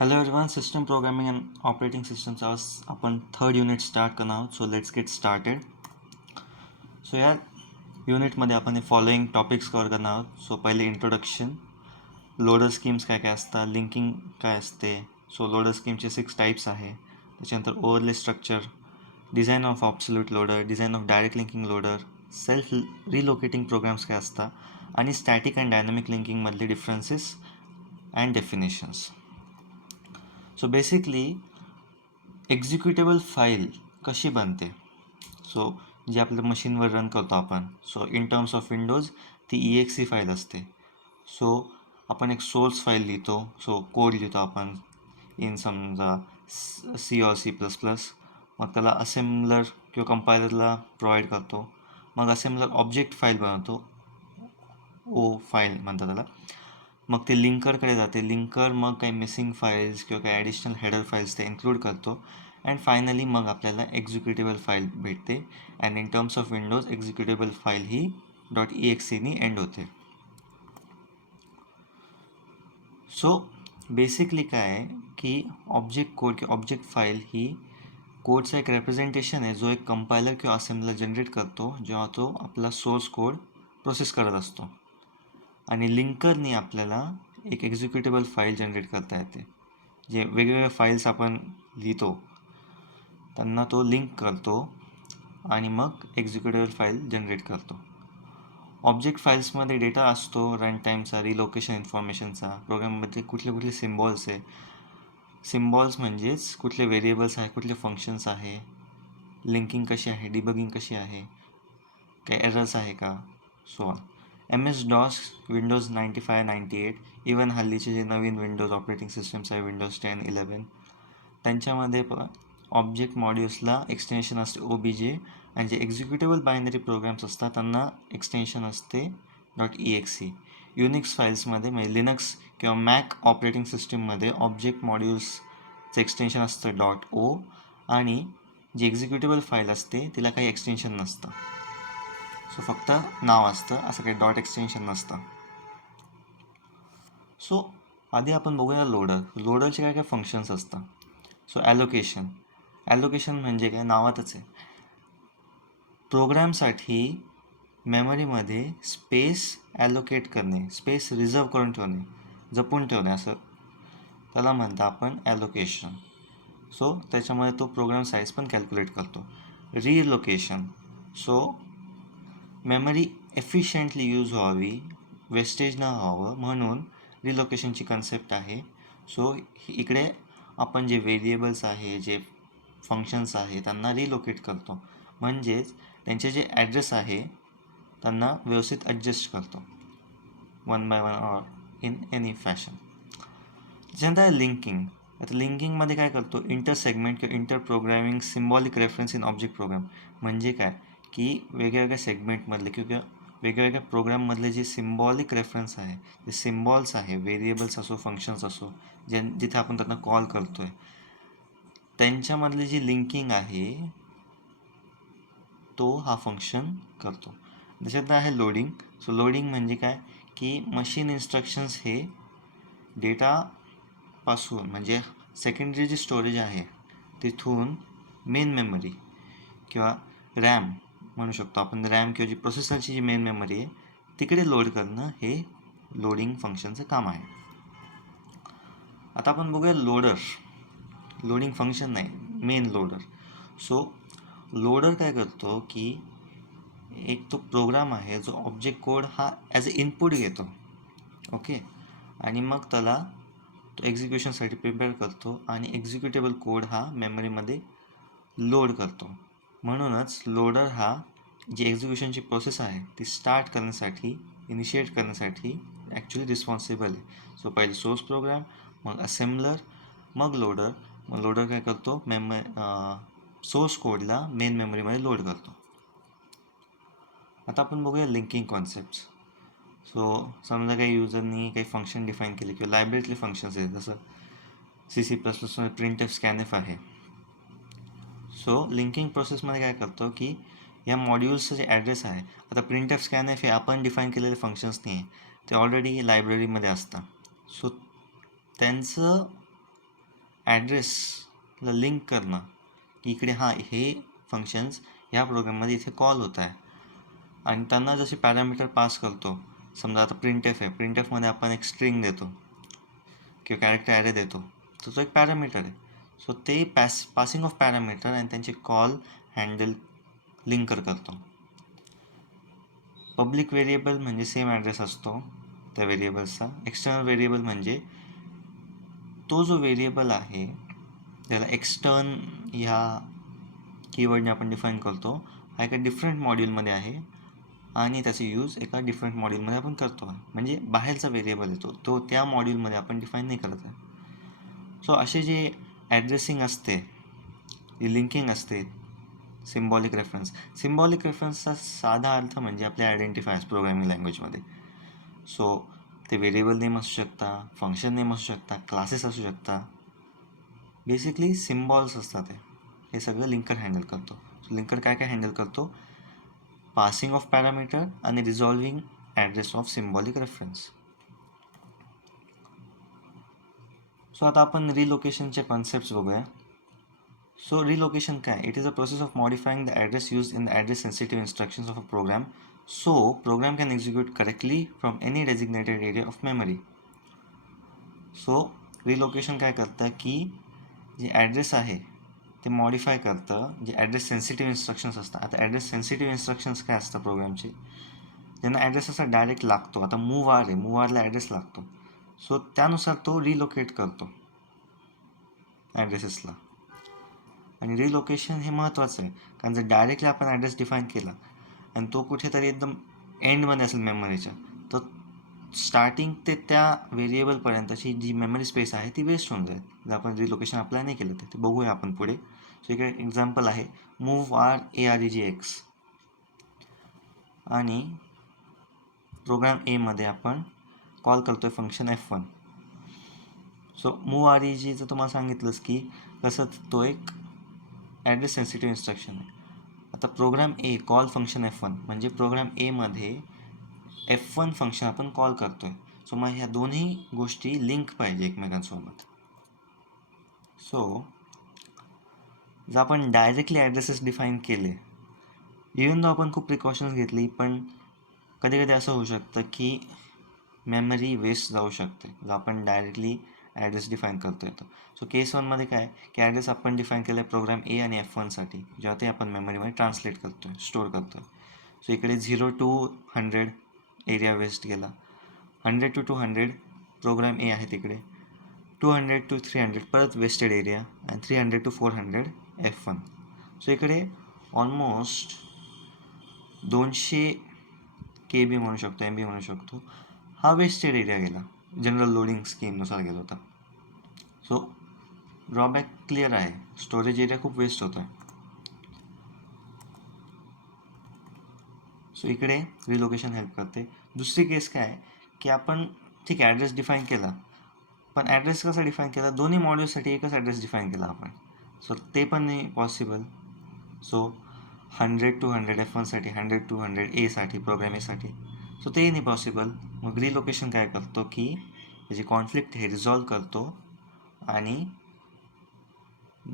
Hello everyone, system programming and operating systems आज आपण third unit start करणार आहोत. So let's get started. So या युनिटमध्ये आपण हे फॉलोइंग टॉपिक्स कवर करणार आहोत. सो पहिले इंट्रोडक्शन, लोडर स्कीम्स काय काय असतात, लिंकिंग काय असते. सो लोडर स्कीमचे 6 टाईप्स आहे. त्याच्यानंतर overlay structure, design of absolute loader, design of direct linking loader, self relocating programs काय असतात आणि स्टॅटिक अँड डायनॅमिक लिंकिंगमधले differences and definitions. So basically executable file कशी बनते. सो जे आपल्या मशीनवर रन करतो आपण, so in terms of Windows ती EXE फाईल असते. सो आपण एक सोर्स फाईल लिहितो, सो कोड लिहितो आपण इन समजा C or C++. मग त्याला असेंबलर किंवा कंपायलरला प्रोव्हाइड करतो. मग असेंबलर ऑब्जेक्ट फाईल बनवतो, ओ फाईल म्हणतात त्याला. मग ते लिंकरकडे जाते. लिंकर मग काही मिसिंग फाईल्स किंवा काही ॲडिशनल हेडर फाईल्स ते इन्क्लूड करतो. अँड फायनली मग आपल्याला एक्झिक्युटेबल फाईल भेटते. And in terms of Windows executable file ही .exeनी एंड होते. सो बेसिकली काय आहे की ऑब्जेक्ट कोड किंवा ऑब्जेक्ट फाईल ही कोडचा एक रेप्रेझेंटेशन आहे, जो एक कंपायलर किंवा असेंबलर जनरेट करतो जेव्हा तो आपला सोर्स कोड प्रोसेस करत असतो. आणि लिंकरनी आपल्याला एक एक्झिक्युटेबल फाईल जनरेट करता येते. जे वेगवेगळ्या फाईल्स आपण लिहितो त्यांना तो लिंक करतो आणि मग एक्झिक्युटेबल फाईल जनरेट करतो. ऑब्जेक्ट फाईल्समध्ये डेटा असतो, रन टाईमचा, रिलोकेशन इन्फॉर्मेशनचा, प्रोग्राममध्ये कुठले कुठले सिम्बॉल्स आहे. सिम्बॉल्स म्हणजेच कुठले व्हेरिएबल्स आहे, कुठले फंक्शन्स आहे, लिंकिंग कशी आहे, डिबगिंग कशी आहे, काही एरर्स आहे का, so on. MS-DOS, Windows 95, 98, even हल्लीचे जे नवीन विंडोज ऑपरेटिंग सिस्टम्स आहे, विंडोज 10, 11, त्यांच्यामध्ये ऑब्जेक्ट मॉड्यूल्सला एक्सटेन्शन असते OBJ. आणि जे एक्झिक्युटेबल बायनरी प्रोग्राम्स असतात त्यांना एक्सटेन्शन असते .exe. युनिक्स फाईल्समध्ये म्हणजे लिनक्स किंवा मॅक ऑपरेटिंग सिस्टीममध्ये ऑब्जेक्ट मॉड्यूल्सचं एक्सटेन्शन असतं .o. आणि जी एक्झिक्युटेबल फाईल असते तिला काही एक्सटेन्शन नसतं. सो फक्त नाव असतं, असं काही एक्सटेन्शन नसतं. सो आधी आपण बघूया लोडरचे काय काय फंक्शन्स असतात. सो ॲलोकेशन म्हणजे काय, नावातच आहे. प्रोग्रामसाठी मेमरीमध्ये स्पेस ॲलोकेट करणे, स्पेस रिझर्व करून ठेवणे, जपून ठेवणे, असं त्याला म्हणतं आपण ॲलोकेशन. सो त्याच्यामुळे तो प्रोग्राम साईज पण कॅल्क्युलेट करतो. Relocation, so memory efficiently use व्हावी, वेस्टेज न व्हावं म्हणून रिलोकेशनची कन्सेप्ट आहे. सो इकडे आपण जे व्हेरिएबल्स आहे, जे फंक्शन्स आहे त्यांना रिलोकेट करतो, म्हणजेच त्यांचे जे ॲड्रेस आहे त्यांना व्यवस्थित ॲडजस्ट करतो, 1 by 1 or in any fashion. त्याच्यानंतर आहे लिंकिंग. आता लिंकिंगमध्ये काय करतो, इंटर सेगमेंट किंवा inter programming symbolic reference in object program. म्हणजे काय की वेगवेगळ्या सेगमेंटमधले किंवा वेगवेगळ्या प्रोग्राममधले जे सिम्बॉलिक रेफरन्स आहे, जे सिम्बॉल्स आहे, व्हेरिएबल्स असो, फंक्शन्स असो, जिथे आपण त्यांना कॉल करतो आहे, त्यांच्यामधली जी लिंकिंग आहे तो हा फंक्शन करतो. त्याच्यात आहे लोडिंग. सो लोडिंग म्हणजे काय की मशीन इन्स्ट्रक्शन्स हे डेटापासून म्हणजे सेकंडरी जी स्टोरेज आहे तिथून मेन मेमरी किंवा रॅम म्हणू शकतो आपण, रॅम किंवा जी प्रोसेसरची जी मेन मेमरी आहे तिकडे लोड करणं हे लोडिंग फंक्शनचं काम आहे. आता आपण बघूया लोडिंग फंक्शन नाही, मेन लोडर. सो लोडर काय करतो की एक तो प्रोग्राम आहे जो ऑब्जेक्ट कोड हा ॲज अ इनपुट घेतो, ओके, आणि मग त्याला तो एक्झिक्युशनसाठी प्रिपेअर करतो आणि एक्झिक्युटेबल कोड हा मेमरीमध्ये लोड करतो. म्हणूनच लोडर हा जी एक्झिक्युशनची प्रोसेस आहे ती स्टार्ट करण्यासाठी, इनिशिएट करण्यासाठी ॲक्च्युली रिस्पॉन्सिबल आहे. सो पहिले सोर्स प्रोग्राम, मग असेंबलर, मग लोडर. मग लोडर काय करतो, सोर्स कोडला मेन मेमरीमध्ये लोड करतो. आता आपण बघूया लिंकिंग कॉन्सेप्ट. सो समजा काही युजरनी काही फंक्शन डिफाईन केले किंवा लायब्ररीतले फंक्शन्स आहेत, जसं C++मध्ये प्रिंटएफ स्कॅनएफ आहे. सो लिंकिंग प्रोसेसमध्ये काय करतो की या मॉड्यूल्सचं जे ॲड्रेस आहे, आता प्रिंटएफ स्कॅनएफ हे आपण डिफाईन केलेले फंक्शन्स नाही आहे, ते ऑलरेडी लायब्ररीमध्ये असतात. सो त्यांचं ॲड्रेसला लिंक करणं की इकडे हे फंक्शन्स ह्या प्रोग्राममध्ये इथे कॉल होत आहे आणि त्यांना जसे पॅरामीटर पास करतो. समजा आता प्रिंटएफ आहे, प्रिंटएफमध्ये आपण एक स्ट्रिंग देतो किंवा कॅरेक्टर ॲरे देतो, तर तो एक पॅरामीटर आहे. सो ते पासिंग ऑफ पॅरामीटर आणि त्यांचे कॉल हँडल लिंकर करतो. पब्लिक व्हेरिएबल म्हणजे सेम ॲड्रेस असतो त्या व्हेरिएबल्सचा. एक्सटर्नल व्हेरिएबल म्हणजे तो जो व्हेरिएबल आहे त्याला एक्सटर्न ह्या कीवर्डने आपण डिफाईन करतो. हा एका डिफरंट मॉड्यूलमध्ये आहे आणि त्याचा यूज एका डिफरंट मॉड्यूलमध्ये आपण करतो आहे. म्हणजे बाहेरचा व्हेरिएबल येतो तो त्या मॉड्यूलमध्ये आपण डिफाईन नाही करत आहे. सो असे जे ॲड्रेसिंग असते, जी लिंकिंग असते, सिम्बॉलिक रेफरन्सचा साधा अर्थ म्हणजे आपले आयडेंटिफायर्स प्रोग्रामिंग लँग्वेजमध्ये. सो ते व्हेरिएबल नेम असू शकता, फंक्शन नेम असू शकता, क्लासेस असू शकता, बेसिकली सिम्बॉल्स असतात. हे सगळं लिंकर हँडल करतो. लिंकर काय काय हँडल करतो? पासिंग ऑफ पॅरामीटर आणि resolving address of symbolic reference. So आता आपण रिलोकेशनचे कॉन्सेप्ट्स बघूया. सो रिलोकेशन काय? It is a process of modifying the address use in the address sensitive instructions of a program so program can execute correctly from any designated area of memory. So relocation काय करतं की जे address आहे ते modify करतं. जे address sensitive instructions असतात, आता ॲड्रेस सेन्सिटिव्ह इन्स्ट्रक्शन्स काय असतात प्रोग्रामचे, ज्यांना ॲड्रेस असा डायरेक्ट लागतो. आता मूव्ह आर आहे, मूव्ह आरला ॲड्रेस लागतो, सो त्यानुसार तो रिलोकेट करतो ॲड्रेसेसला. आणि रिलोकेशन हे महत्त्वाचं आहे कारण जर डायरेक्टली आपण ॲड्रेस डिफाईन केला आणि तो कुठेतरी एकदम एंडमध्ये असेल मेमरीच्या, तर स्टार्टिंग ते त्या व्हेरिएबलपर्यंतची जी मेमरी स्पेस आहे ती वेस्ट होऊन जाईल जर आपण रिलोकेशन अप्लाय नाही केलं तर. ते बघूया आपण पुढे. सो इकडे एक्झाम्पल आहे मूव्ह आर AREGX आणि प्रोग्राम एमध्ये आपण कॉल करतो आहे function F1. So move REG तुम्हाला सांगितलंच की कसं तो एक ॲड्रेस सेन्सिटिव्ह इन्स्ट्रक्शन आहे. आता प्रोग्राम ए कॉल फंक्शन F1 म्हणजे प्रोग्राम एमध्ये F1 फंक्शन आपण कॉल करतो आहे. सो मग ह्या दोन्ही गोष्टी लिंक पाहिजे एकमेकांसोबत. सो जर आपण डायरेक्टली ॲड्रेसेस डिफाईन केले, इवन दो आपण खूप प्रिकॉशन्स घेतली, पण कधी कधी असं होऊ शकतं की मेमरी वेस्ट जाऊ शकते जर आपण डायरेक्टली ॲड्रेस डिफाईन करतो येतो. सो केस 1मध्ये काय की ॲड्रेस आपण डिफाईन केलं आहे प्रोग्राम ए आणि F1साठी, जेव्हा ते आपण मेमरीमध्ये ट्रान्सलेट करतो आहे, स्टोअर करतो आहे. सो इकडे 0 to 100 एरिया वेस्ट गेला, 100 to 200 प्रोग्राम ए आहे तिकडे, 200 to 300 परत वेस्टेड एरिया आणि 300 to 400 F1. सो इकडे ऑलमोस्ट 200 KB म्हणू शकतो, MB म्हणू शकतो, हा वेस्टेड एरिया गेला, जनरल लोडिंग स्कीमनुसार गेला होता. सो ड्रॉबॅक क्लिअर आहे, स्टोरेज एरिया खूप वेस्ट होतो आहे. सो इकडे रिलोकेशन हेल्प करते. दुसरी केस काय आहे की आपण ठीक आहे ॲड्रेस डिफाईन केला, पण ॲड्रेस कसा डिफाईन केला, दोन्ही मॉड्यूलसाठी एकच ॲड्रेस डिफाईन केला आपण, सो ते पण नाही पॉसिबल. सो 100 to 100 F1साठी, 100 to 100 एसाठी, प्रोग्राम एसाठी, सो तेही नाही पॉसिबल. मग रिलोकेशन काय करतो की त्याची कॉन्फ्लिक्ट हे रिझॉल्व करतो आणि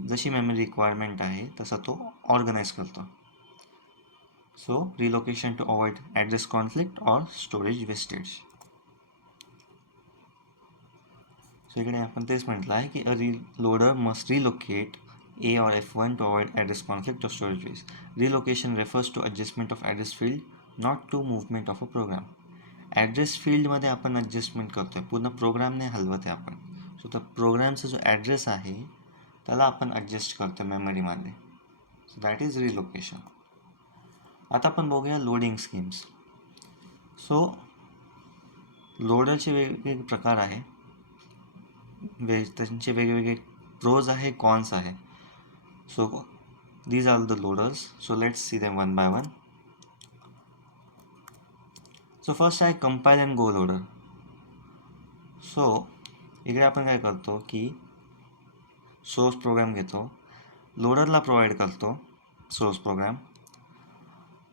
जशी मेमरी रिक्वायरमेंट आहे तसा तो ऑर्गनाईज करतो. So relocation to avoid address conflict or storage wastage. So इकडे आपण तेच म्हटलं आहे की a loader must relocate A or F1 to avoid address conflict or storage waste. Relocation refers to adjustment of address field, not to movement of a program. Address फील्डमध्ये आपण adjustment करतो आहे, पूर्ण प्रोग्रामने हलवत आहे आपण. सो तर प्रोग्रामचा जो ॲड्रेस आहे त्याला आपण ॲडजस्ट करतो मेमरीमध्ये. So that is relocation. आता आपण बघूया लोडिंग स्कीम्स. सो लोडरचे वेगवेगळे प्रकार आहे, त्यांचे वेगवेगळे प्रोज आहे, कॉन्स आहे. So these are the loaders. So let's see them one by one. So first आहे compile and go loader. So इकडे आपण काय करतो की सोर्स प्रोग्राम घेतो, लोडरला प्रोव्हाइड करतो सोर्स प्रोग्राम,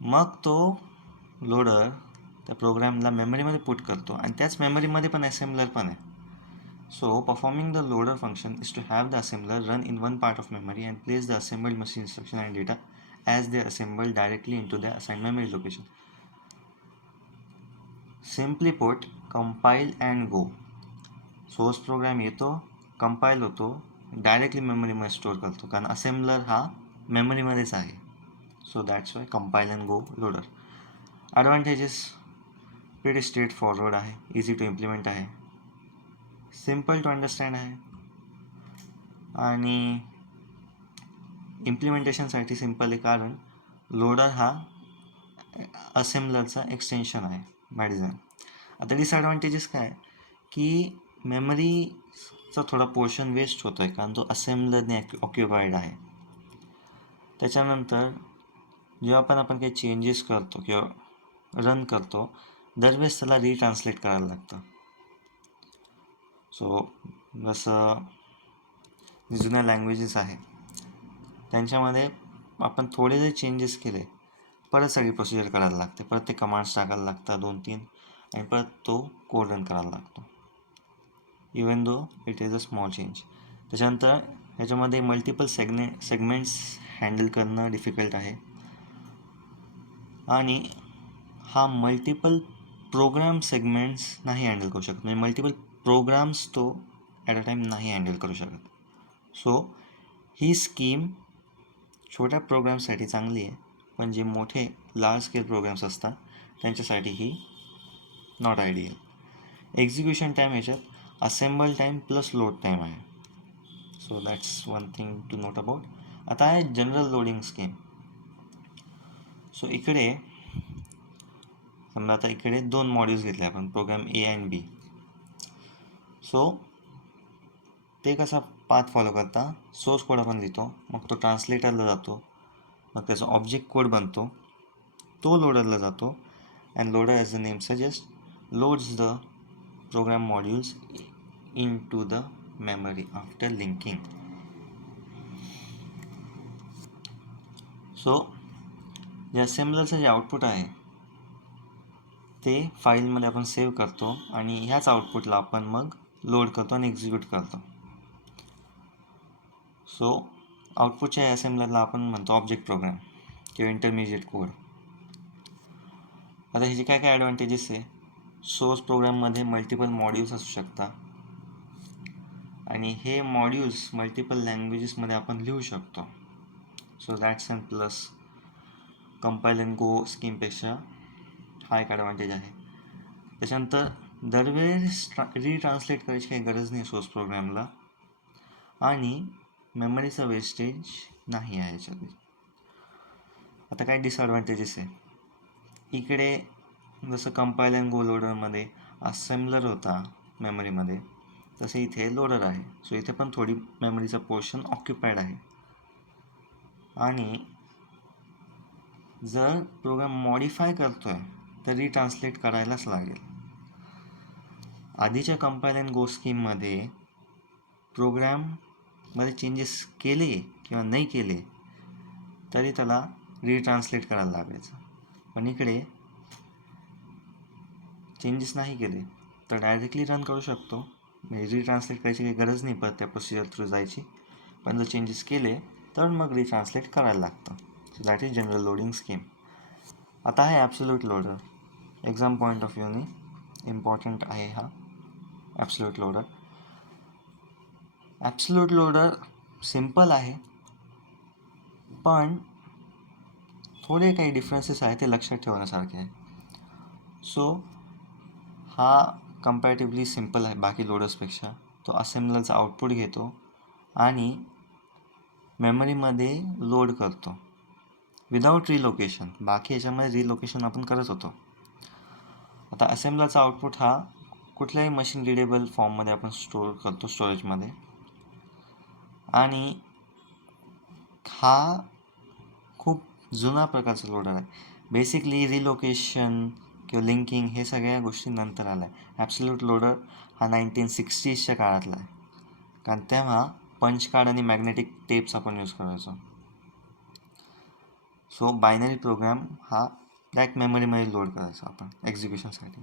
मग तो लोडर त्या प्रोग्रामला मेमरीमध्ये पुट करतो आणि त्याच मेमरीमध्ये पण असेंबलर पण आहे. So performing the loader function is to have the assembler run in one part of memory and place the assembled machine instruction and data as they are assembled directly into the assigned memory location. Simply put, compile and go. Source program येतो, compile होतो, directly मेमरीमध्ये store करतो, कारण assembler हा मेमरीमध्येच आहे. So that's why compile and go loader. Advantages pretty straight forward आहे, easy to implement आहे, simple to understand आहे, आणि इम्प्लिमेंटेशनसाठी सिम्पल आहे कारण लोडर हा असेंबलरचा एक्सटेन्शन आहे बाय डिझाईन. आता डिसॲडव्हान्टेजेस काय की मेमरीचा थोडा पोर्शन वेस्ट होतो आहे कारण तो असेंबलरने ऑक्युपाईड आहे. त्याच्यानंतर जेव्हा पण आपण काही चेंजेस करतो किंवा रन करतो दरवेळेस त्याला रिट्रान्सलेट करायला लागतं. सो जसं जुन्या लँग्वेजेस आहे त्यांच्यामध्ये आपण थोडे जरी चेंजेस केले परत सगळी प्रोसिजर करायला लागते, परत ते कमांड्स टाकायला लागतात 2-3 आणि परत तो कोड रन करायला लागतो, even though it is a small change. त्याच्यानंतर ह्याच्यामध्ये मल्टिपल सेगमेंट्स हँडल करणं डिफिकल्ट आहे आणि हा मल्टिपल प्रोग्राम सेगमेंट्स नाही हँडल करू शकत, म्हणजे मल्टिपल प्रोग्राम्स तो ॲट अ टाईम नाही हँडल करू शकत. सो ही स्कीम छोट्या प्रोग्रामसाठी चांगली आहे, पण जे मोठे लार्ज स्केल प्रोग्राम्स असतात त्यांच्यासाठी ही नॉट आयडियल. एक्झिक्युशन टाईम ह्याच्यात assemble time plus load time आहे. So that's one thing to note about. आता आहे जनरल लोडिंग स्कीम. सो इकडे समजा आता इकडे 2 मॉड्यूल्स घेतले आपण, program A and B. So ते कसा पाथ फॉलो करता, सोर्स कोड आपण लिहितो, मग तो ट्रान्सलेटरला जातो, मग त्याचा ऑब्जेक्ट कोड बनतो, तो लोडरला जातो, and loader as the name suggest loads the program modules into the memory after linking. So जे असेंबलरचं जे आउटपुट आहे ते फाईलमध्ये आपण सेव्ह करतो आणि ह्याच आउटपुटला आपण मग लोड करतो आणि एक्झिक्यूट करतो. सो आउटपुटच्या असेंबलरला आपण म्हणतो ऑब्जेक्ट प्रोग्राम किंवा इंटरमिजिएट कोड. आता ह्याचे काय काय ॲडव्हान्टेजेस आहे, सोर्स प्रोग्राममध्ये मल्टिपल मॉड्यूल्स असू शकतात आणि हे मॉड्यूल्स मल्टिपल लँग्वेजेसमध्ये आपण लिहू शकतो. So that's and plus compile and go स्कीमपेक्षा हा एक ॲडव्हान्टेज आहे. त्याच्यानंतर दरवेळेस रिट्रान्सलेट करायची काही गरज नाही सोर्स प्रोग्रामला आणि मेमरीचं वेस्टेज नाही आहे याच्यात. आता काय डिसॲडव्हान्टेजेस आहे, इकडे जसं कंपाईल अँड गो लोडरमध्ये असेंबलर होता मेमरीमध्ये तसं इथे लोडर आहे. सो इथे पण थोडी मेमरीचा पोर्शन ऑक्युपाईड आहे आणि जर प्रोग्राम मॉडिफाय करतो आहे तर रिट्रान्सलेट करायलाच लागेल. आधीच्या कंपाईल अँड गो स्कीममध्ये प्रोग्राममध्ये चेंजेस केले किंवा नाही केले तरी त्याला रिट्रान्सलेट करायला लागायचं, पण इकडे चेंजेस नाही केले तर डायरेक्टली रन करू शकतो, म्हणजे रिट्रान्सलेट करायची काही गरज नाही परत त्या प्रोसिजर थ्रू जायची. पण जर चेंजेस केले तर मग रिट्रान्सलेट करायला लागतं. So that is general loading scheme. आता आहे absolute loader. Exam point of व्ह्यूने इम्पॉर्टंट आहे हा absolute loader. Absolute loader simple आहे पण थोडे काही डिफरन्सेस आहे ते लक्षात ठेवण्यासारखे आहे. सो हा कम्पॅरेटिव्हली सिम्पल आहे बाकी लोडर्सपेक्षा. तो असेंबलरचा आउटपुट घेतो आणि मेमरीमध्ये लोड करतो विदाऊट रिलोकेशन. बाकी याच्यामध्ये रिलोकेशन आपण करत होतो. आता असेंबलरचा आउटपुट हा कुठल्याही मशीन रिडेबल फॉर्ममध्ये आपण स्टोअर करतो स्टोरेजमध्ये आणि हा खूप जुना प्रकारचा लोडर आहे. बेसिकली रिलोकेशन किंवा लिंकिंग हे सगळ्या गोष्टी नंतर आल्या आहे. ॲब्सोल्यूट लोडर हा 1960sच्या काळातला आहे, कारण तेव्हा पंच कार्ड आणि मॅग्नेटिक टेप्स आपण यूज करायचो. सो बायनरी प्रोग्राम हा डायरेक्ट मेमरीमध्ये लोड करायचा आपण एक्झिक्युशनसाठी.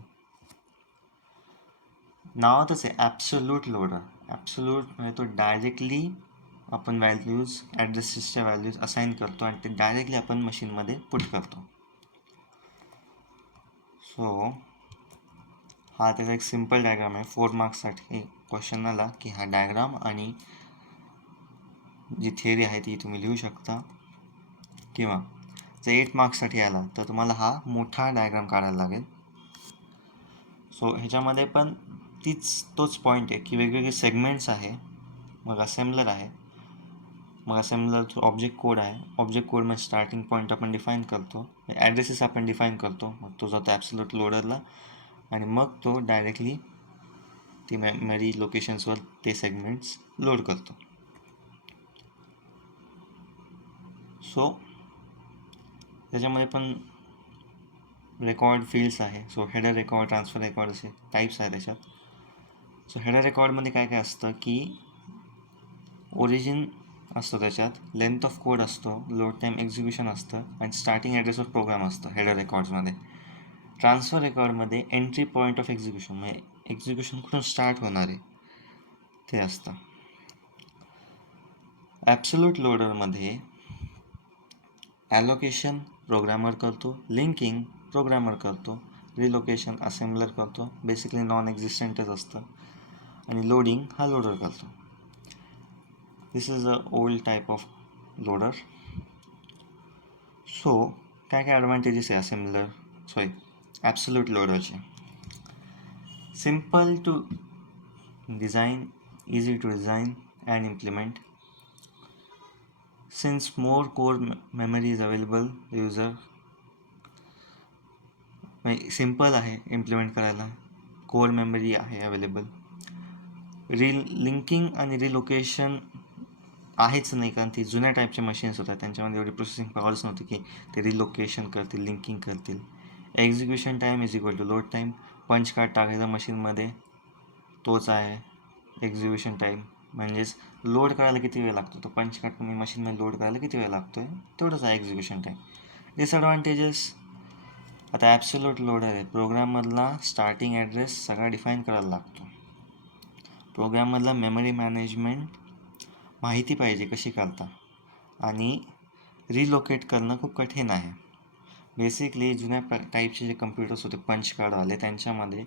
नावातच आहे ॲब्सोल्यूट लोडर. ॲब्सोल्यूट म्हणजे तो डायरेक्टली आपण व्हॅल्यूज ॲड्रेसेसच्या व्हॅल्यूज असाइन करतो आणि ते डायरेक्टली आपण मशीनमध्ये पुट करतो. सो हा त्याचा एक सिम्पल डायग्राम आहे. 4 मार्क्ससाठी क्वेश्चन आला की हा डायग्राम आणि जी थिअरी आहे ती तुम्ही लिहू शकता, किंवा जर 8 मार्क्ससाठी आला तर तुम्हाला हा मोठा डायग्राम काढायला लागेल. सो ह्याच्यामध्ये पण तोच पॉईंट आहे की वेगवेगळे सेगमेंट्स आहे, मग असेंबलर आहे, मग असेंबलर थ्रू ऑब्जेक्ट कोड आहे. ऑब्जेक्ट कोडमध्ये स्टार्टिंग पॉईंट आपण डिफाईन करतो, ॲड्रेसेस आपण डिफाईन करतो, मग तो जातो ॲब्सोल्यूट लोडरला आणि मग तो डायरेक्टली ती मेमरी लोकेशन्सवर ते सेगमेंट्स लोड करतो. सो त्याच्यामध्ये पण रेकॉर्ड फील्ड्स आहे. So header record, transfer record असे टाईप्स आहे त्याच्यात. सो हेडर रेकॉर्डमध्ये काय काय असतं की ओरिजिन असतो, त्याच्यात लेंथ ऑफ कोड असतो, लोड टाईम एक्झिक्युशन असतं आणि स्टार्टिंग ॲड्रेस ऑफ प्रोग्राम असतं हेडर रेकॉर्ड्समध्ये. ट्रान्सफर रेकॉर्डमध्ये एंट्री पॉईंट ऑफ एक्झिक्युशन म्हणजे एक्झिक्युशन कुठून स्टार्ट होणार आहे ते असतं. ॲब्सोल्यूट लोडरमध्ये ॲलोकेशन प्रोग्रामर करतो, लिंकिंग प्रोग्रामर करतो, रिलोकेशन असेंबलर करतो, बेसिकली नॉन एक्झिस्टंटच असतं, आणि लोडिंग हा लोडर करतो. This is a old type of loader. So काय काय ॲडव्हान्टेजेस आहे ॲब्सोल्यूट लोडरचे. Simple to design, easy to design and implement. Since more core memory is available, user simple आहे इम्प्लिमेंट करायला, कोर मेमरी आहे available. Linking आणि relocation आहेच नाही, कारण ती जुन्या टाईपचे मशीन्स होत्या, त्यांच्यामध्ये एवढी प्रोसेसिंग पॉवर्स नव्हती की ते रिलोकेशन करतील, लिंकिंग करतील. Execution time is equal to load time. Punch card टाकायचा मशीनमध्ये तोच आहे एक्झिक्युशन टाईम. म्हणजेच लोड करायला किती वेळ लागतो, तो पंच कार्ड तुम्ही मशीनमध्ये लोड करायला किती वेळ लागतो आहे तेवढंच आहे एक्झिक्युशन टाईम. डिसॲडव्हान्टेजेस, आता ॲब्सोल्यूट लोडर आहे, प्रोग्राममधला स्टार्टिंग ॲड्रेस सगळा डिफाईन करायला लागतो. प्रोग्राममधला मेमरी मॅनेजमेंट माहिती पाहिजे कशी करता, आणि रिलोकेट करणं खूप कठीण आहे. बेसिकली जुन्या टाईपचे जे कम्प्युटर्स होते पंच कार्डवाले, त्यांच्यामध्ये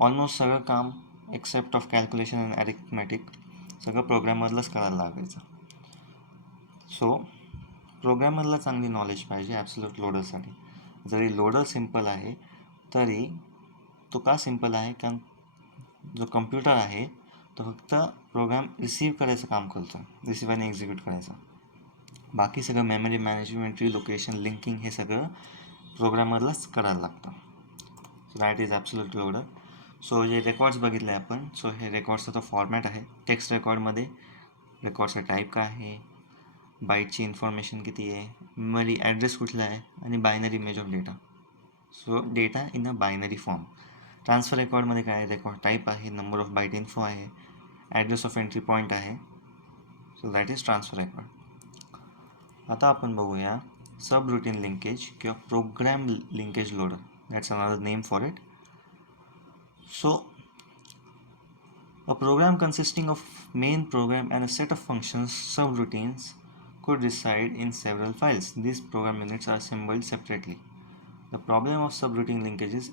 ऑलमोस्ट सगळं काम एक्सेप्ट ऑफ कॅल्क्युलेशन अँड ॲरिथमॅटिक सगळं प्रोग्राममधलंच करायला लागायचं. सो प्रोग्राममधला चांगली नॉलेज पाहिजे ॲब्सोल्यूट लोडरसाठी. जरी लोडर सिम्पल आहे तरी तो का सिम्पल आहे, कारण जो कम्प्युटर आहे तो फक्त प्रोग्राम रिसीव्ह करायचं काम करतो, रिसीव्ह आणि एक्झिक्यूट करायचं. बाकी सगळं मेमरी मॅनेजमेंट, रिलोकेशन, लिंकिंग हे सगळं प्रोग्रामरलाच करायला लागतं. So that is absolute loader. So जे रेकॉर्ड्स बघितले आपण, सो हे रेकॉर्ड्सचा तो फॉर्मॅट आहे. टेक्स्ट रेकॉर्डमध्ये रेकॉर्डचा टाईप काय आहे, बाईटची इन्फॉर्मेशन किती आहे, मेमरी ॲड्रेस कुठला आहे, आणि binary image of data. So data in a binary form. Transfer रेकॉर्डमध्ये काय आहे, रेकॉर्ड टाईप आहे, नंबर ऑफ बाईट इन्फो आहे, ॲड्रेस ऑफ एंट्री पॉईंट आहे. So that is transfer record. आता आपण बघूया सब रूटीन लिंकेज किंवा program linkage loader. That's another name for it. So a program consisting of main program and a set of functions, subroutines, could reside in several files. These program units are assembled separately. The problem of subroutine linkage is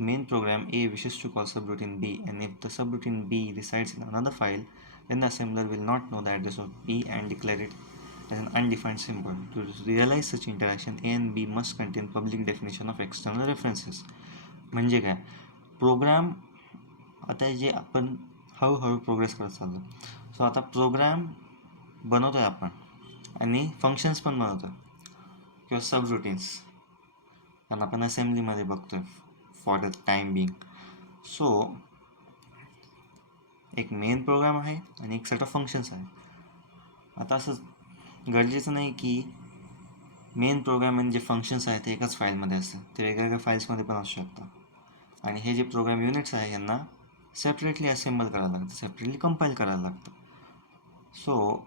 main program A wishes to call subroutine B, and if the subroutine B resides in another file, then the assembler will not know the address of B and declare it as an undefined symbol. To realize such interaction, A and B must contain public definition of external references. म्हणजे काय, programme आता जे आपण हळूहळू progress करत चाललो. So आता programme बनवतो आहे आपण आणि फंक्शन्स पण बनवतो आहे किंवा सब रुटीन्स, कारण आपण असेंब्लीमध्ये बघतो आहे for the time being. So एक मेन प्रोग्राम आहे आणि एक सेट ऑफ फंक्शन्स आहे. आता असं गरजेचं नाही की मेन प्रोग्राम आणि जे फंक्शन्स आहेत ते एकाच फाईलमध्ये असतात, ते वेगवेगळ्या फाईल्समध्ये पण असू शकतात. आणि हे जे प्रोग्राम युनिट्स आहे यांना सेपरेटली असेंबल करायला लागतं, सेपरेटली कंपाईल करायला लागतं. सो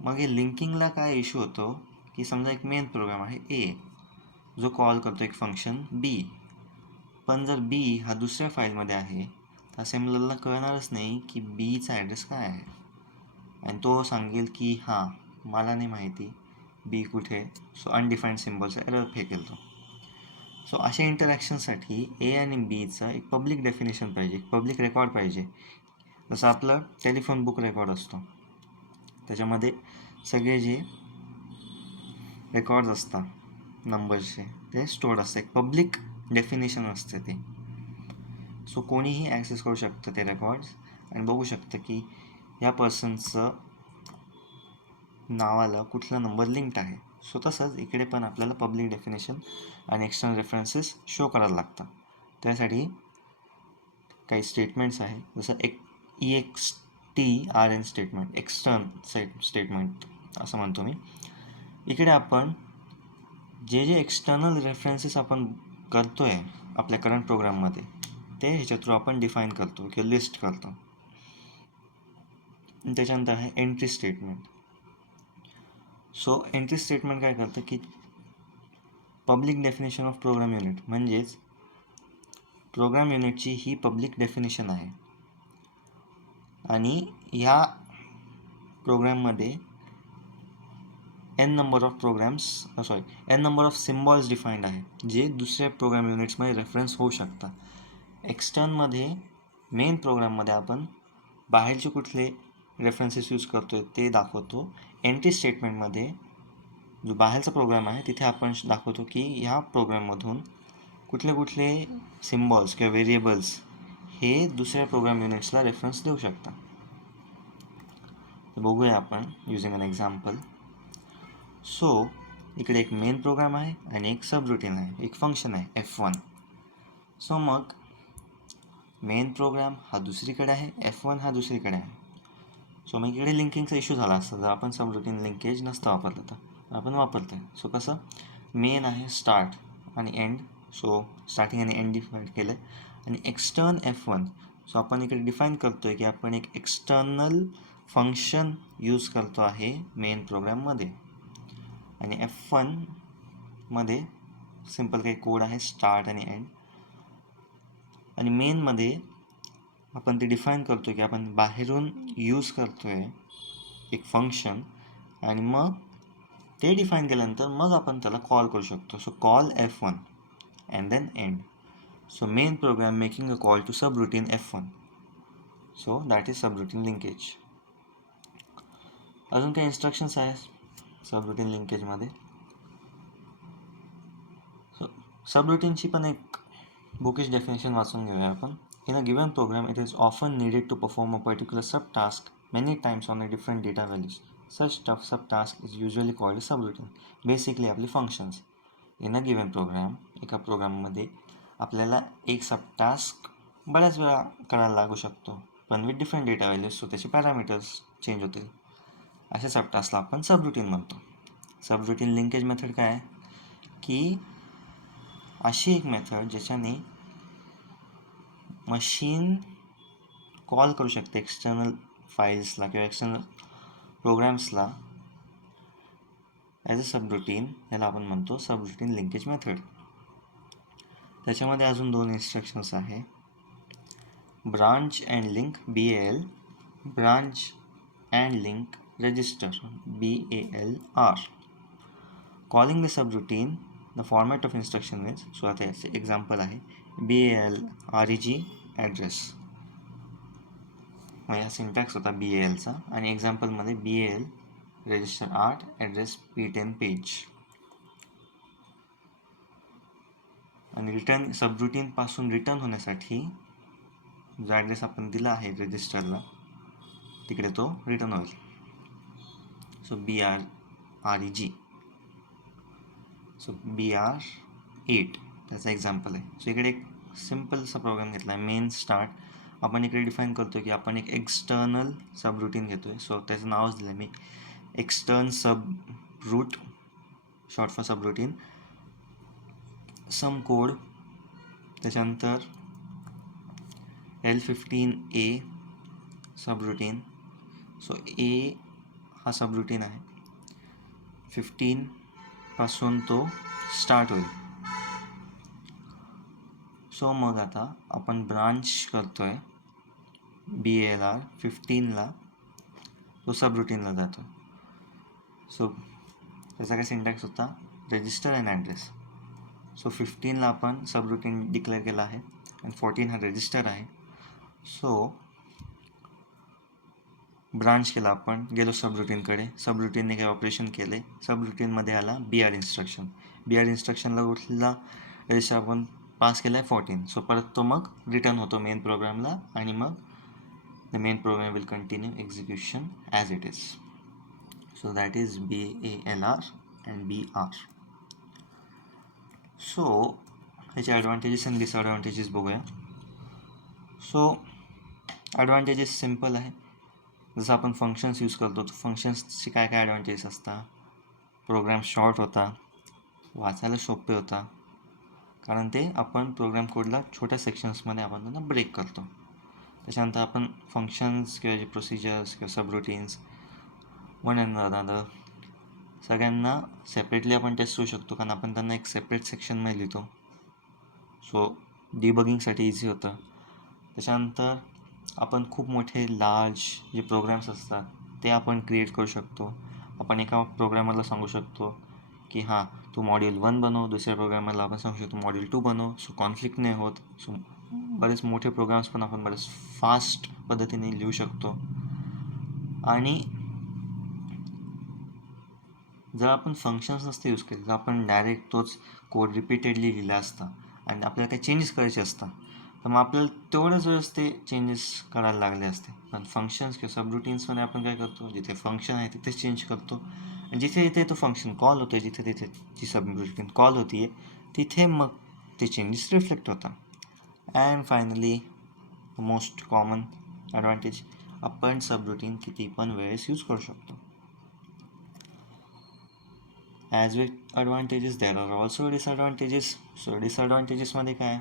मग हे लिंकिंगला काय इश्यू होतो की समजा एक मेन प्रोग्राम आहे ए जो कॉल करतो एक फंक्शन बी, पण जर बी हा दुसऱ्या फाईलमध्ये आहे असेंबलरला कळणारच नाही की बीचा ॲड्रेस काय आहे, आणि तो सांगेल की हां मला नाही माहिती बी कुठे, सो अनडिफाईन्ड सिम्बॉलचा एरर फेकेल तो. सो अशा इंटरॅक्शनसाठी ए आणि बीचं एक पब्लिक डेफिनेशन पाहिजे, एक पब्लिक रेकॉर्ड पाहिजे. जसं आपलं टेलिफोन बुक रेकॉर्ड असतो, त्याच्यामध्ये सगळे जे रेकॉर्ड्स असतात नंबर्सचे ते स्टोअर्ड असतं, एक पब्लिक डेफिनेशन असते ते. सो कोणीही ॲक्सेस करू शकतं ते रेकॉर्ड्स आणि बघू शकतं की या पर्सनचं नावाला कुठला नंबर लिंक्ड आहे. सो तसंच इकडे पण आपल्याला पब्लिक डेफिनेशन आणि एक्सटर्नल रेफरन्सेस शो करायला लागतात. त्यासाठी काही स्टेटमेंट्स आहे, जसं EXTRN स्टेटमेंट, एक्सटर्न स्टेटमेंट असं म्हणतो मी. इकडे आपण जे एक्सटर्नल रेफरन्सेस आपण करतो आहे आपल्या करंट प्रोग्राममध्ये ते ह्याच्या थ्रू आपण डिफाईन करतो किंवा लिस्ट करतो. त्याच्यानंतर आहे entry statement. So entry statement काय करतं की public definition of program unit, म्हणजेच प्रोग्राम युनिटची ही पब्लिक डेफिनेशन आहे आणि ह्या प्रोग्राममध्ये N number of symbols defined आहे जे दुसऱ्या प्रोग्राम युनिट्समध्ये रेफरन्स होऊ शकतात. एक्सटर्नमध्ये मेन प्रोग्राममध्ये आपण बाहेरचे कुठले रेफरन्सेस यूज करतो आहे ते दाखवतो. एंट्री स्टेटमेंटमध्ये जो बाहेरचा प्रोग्राम आहे तिथे आपण दाखवतो की ह्या प्रोग्राममधून कुठले कुठले सिम्बॉल्स किंवा व्हेरिएबल्स हे दुसऱ्या प्रोग्राम युनिट्सला रेफरन्स देऊ शकतात. तर बघूया आपण युजिंग अन एक्झाम्पल. सो इकडे एक मेन प्रोग्राम आहे आणि एक सब रुटीन आहे, एक फंक्शन आहे F1. सो मग मेन प्रोग्राम हा दुसरीकडे आहे, F1 हा दुसरीकडे आहे. सो मग इकडे लिंकिंगचा इश्यू झाला असता जर आपण सब रुटीन लिंकेज नसतं वापरलं तर. आपण वापरतो आहे. सो कसं मेन आहे स्टार्ट आणि एंड, सो स्टार्टिंग आणि एंड डिफाईन केलं आहे. आणि एक्सटर्न F1, सो आपण इकडे डिफाईन करतो आहे की आपण एक एक्सटर्नल फंक्शन यूज करतो आहे मेन प्रोग्राममध्ये. आणि F1मध्ये सिम्पल काही कोड आहे स्टार्ट आणि एंड. आणि मेनमध्ये आपण ते डिफाईन करतो की आपण बाहेरून यूज करतो आहे एक फंक्शन, आणि मग ते डिफाईन केल्यानंतर मग आपण त्याला कॉल करू शकतो. So call F1 and then end. So main program making a call to subroutine F1. So that is subroutine linkage. अजून काही इन्स्ट्रक्शन्स आहेत सब रुटीन लिंकेजमध्ये. सो सब रुटीनची पण एक बुकिश डेफिनेशन वाचून घेऊया आपण. In a given program, it is often needed to perform a particular subtask many times on a different data values. Such subtask is usually called a subroutine. Basically, आपले functions. In a given program, एका प्रोग्राममध्ये आपल्याला एक subtask बऱ्याच वेळा करायला लागू शकतो, पण with different data values, so त्याचे पॅरामीटर्स चेंज होतील. अशा सबटास्कला आपण सबरुटीन म्हणतो. सबरुटीन लिंकेज मेथड काय आहे की अशी एक मेथड ज्याच्याने मशीन कॉल करू शकते एक्सटर्नल फाईल्सला किंवा एक्सटर्नल प्रोग्राम्सला ॲज अ सबरुटीन. याला आपण म्हणतो सबरुटीन लिंकेज मेथड. त्याच्यामध्ये अजून 2 इन्स्ट्रक्शन्स आहे, branch and link BAL, branch and link register BALR. Calling the subroutine, the format of instruction is, so आता याचे एक्झाम्पल आहे BAL REG ॲड्रेस. मग हा सिंटॅक्स होता BALचा, आणि एक्झाम्पलमध्ये BAL register 8 address P10 page. आणि रिटर्न सबरुटीनपासून रिटर्न होण्यासाठी जो ॲड्रेस आपण दिला आहे रजिस्टरला तिकडे तो रिटर्न होईल. सो BREG, सो BR8 त्याचा एक्झाम्पल आहे. सो इकडे एक सिम्पलसा प्रोग्राम घेतला आहे मेन स्टार्ट. आपण इकडे डिफाईन करतो की आपण एक एक्सटर्नल सबरुटीन घेतो आहे, सो त्याचं नावच दिलं मी extern subrout, short for subroutine. Some code, त्याच्यानंतर L15A सबरुटीन. सो A हा सबरुटीन आहे, 15पासून तो स्टार्ट होईल. सो मग आता आपण ब्रांच करतो आहे BALR 15ला तो सब रुटीनला जातो. सो त्याचा काय सिंटॅक्स होता, रजिस्टर अँड ॲड्रेस. सो 15ला आपण सब रुटीन डिक्लेअर केला आहे आणि 14 हा रजिस्टर आहे. सो ब्रांच केला, आपण गेलो सब रुटीनकडे, सब रुटीनने काही ऑपरेशन केले, सब रुटीनमध्ये आला BR इन्स्ट्रक्शन. BR इन्स्ट्रक्शनला कुठला रजिस्टर आपण पास केला आहे 14. सो परत तो मग रिटर्न होतो मेन प्रोग्रामला आणि मग the main program will continue execution as it is. So that is BALR and BR. So ह्याचे ॲडव्हान्टेजेस आणि डिसॲडव्हान्टेजेस बघूया. सो ॲडव्हान्टेजेस सिम्पल आहे. जसं आपण फंक्शन्स यूज करतो, तर फंक्शन्सचे काय काय ॲडव्हान्टेजेस असतात. प्रोग्राम शॉर्ट होता, वाचायला सोपे होता, कारण ते आपण प्रोग्राम कोडला छोट्या सेक्शन्समध्ये आपण त्यांना ब्रेक करतो. त्याच्यानंतर आपण फंक्शन्स किंवा जे प्रोसिजर्स किंवा सब रुटीन्स वन अनदर सगळ्यांना सेपरेटली आपण टेस्ट करू शकतो, कारण आपण त्यांना एक सेपरेट सेक्शनमध्ये लिहितो. सो डिबगिंगसाठी इझी होतं. त्याच्यानंतर आपण खूप मोठे लार्ज जे प्रोग्राम्स असतात ते आपण क्रिएट करू शकतो. आपण एका प्रोग्रामरला सांगू शकतो की हां, तू मॉड्यूल 1 बनव, दुसऱ्या प्रोग्रामरला आपण सांगू शकतो मॉड्यूल 2 बनव. सो कॉन्फ्लिक्ट नाही होत. सो बरेच मोठे प्रोग्राम्स पण आपण बरेच फास्ट पद्धतीने लिहू शकतो. आणि जर आपण फंक्शन्स नसते यूज केले, जर आपण डायरेक्ट तोच कोड रिपीटेडली लिहिला असता आणि आपल्याला काही चेंजेस करायचे असतात, तर मग आपल्याला तेवढ्याच वेळेस ते चेंजेस करायला लागले असते. पण फंक्शन्स किंवा सब रुटीन्समध्ये आपण काय करतो, जिथे फंक्शन आहे तिथेच चेंज करतो आणि जिथे जिथे तो फंक्शन कॉल होतो आहे, जिथे तिथे जी सब रुटीन कॉल होती आहे तिथे मग ते चेंजेस रिफ्लेक्ट होतात. And finally most common advantage, आपण सब रुटीन किती पण वेळेस यूज करू शकतो. As with advantages there are also disadvantages. So डिसॲडव्हान्टेजेसमध्ये काय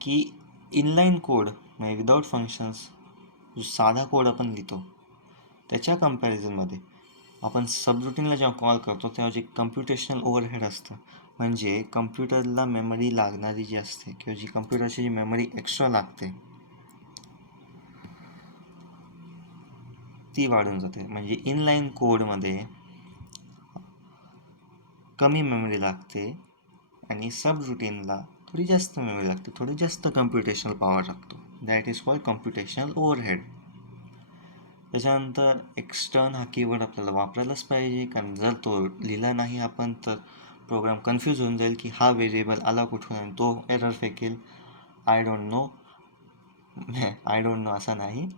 की इनलाईन कोड म्हणजे विदाऊट फंक्शन्स जो साधा कोड आपण लिहितो त्याच्या कम्पॅरिझनमध्ये आपण सबरुटीनला जेव्हा कॉल करतो तेव्हा जे कम्प्युटेशनल ओव्हरहेड असतं, म्हणजे कम्प्युटरला मेमरी लागणारी जी असते किंवा जी कम्प्युटरची जी मेमरी एक्स्ट्रा लागते ती वाढून जाते. म्हणजे इनलाईन कोडमध्ये कमी मेमरी लागते आणि सब रुटीनला थोडी जास्त मेमरी लागते, थोडी जास्त कम्प्युटेशनल पॉवर लागतो. That is called computational overhead. त्याच्यानंतर एक्स्टर्न हा कीवर्ड आपल्याला वापरायलाच पाहिजे, कारण जर तो लिहिला नाही आपण तर प्रोग्राम कन्फ्यूज होऊन जाईल की हा व्हेरिएबल आला कुठून आणि तो एरर फेकेल. आय डोंट नो असा नाही,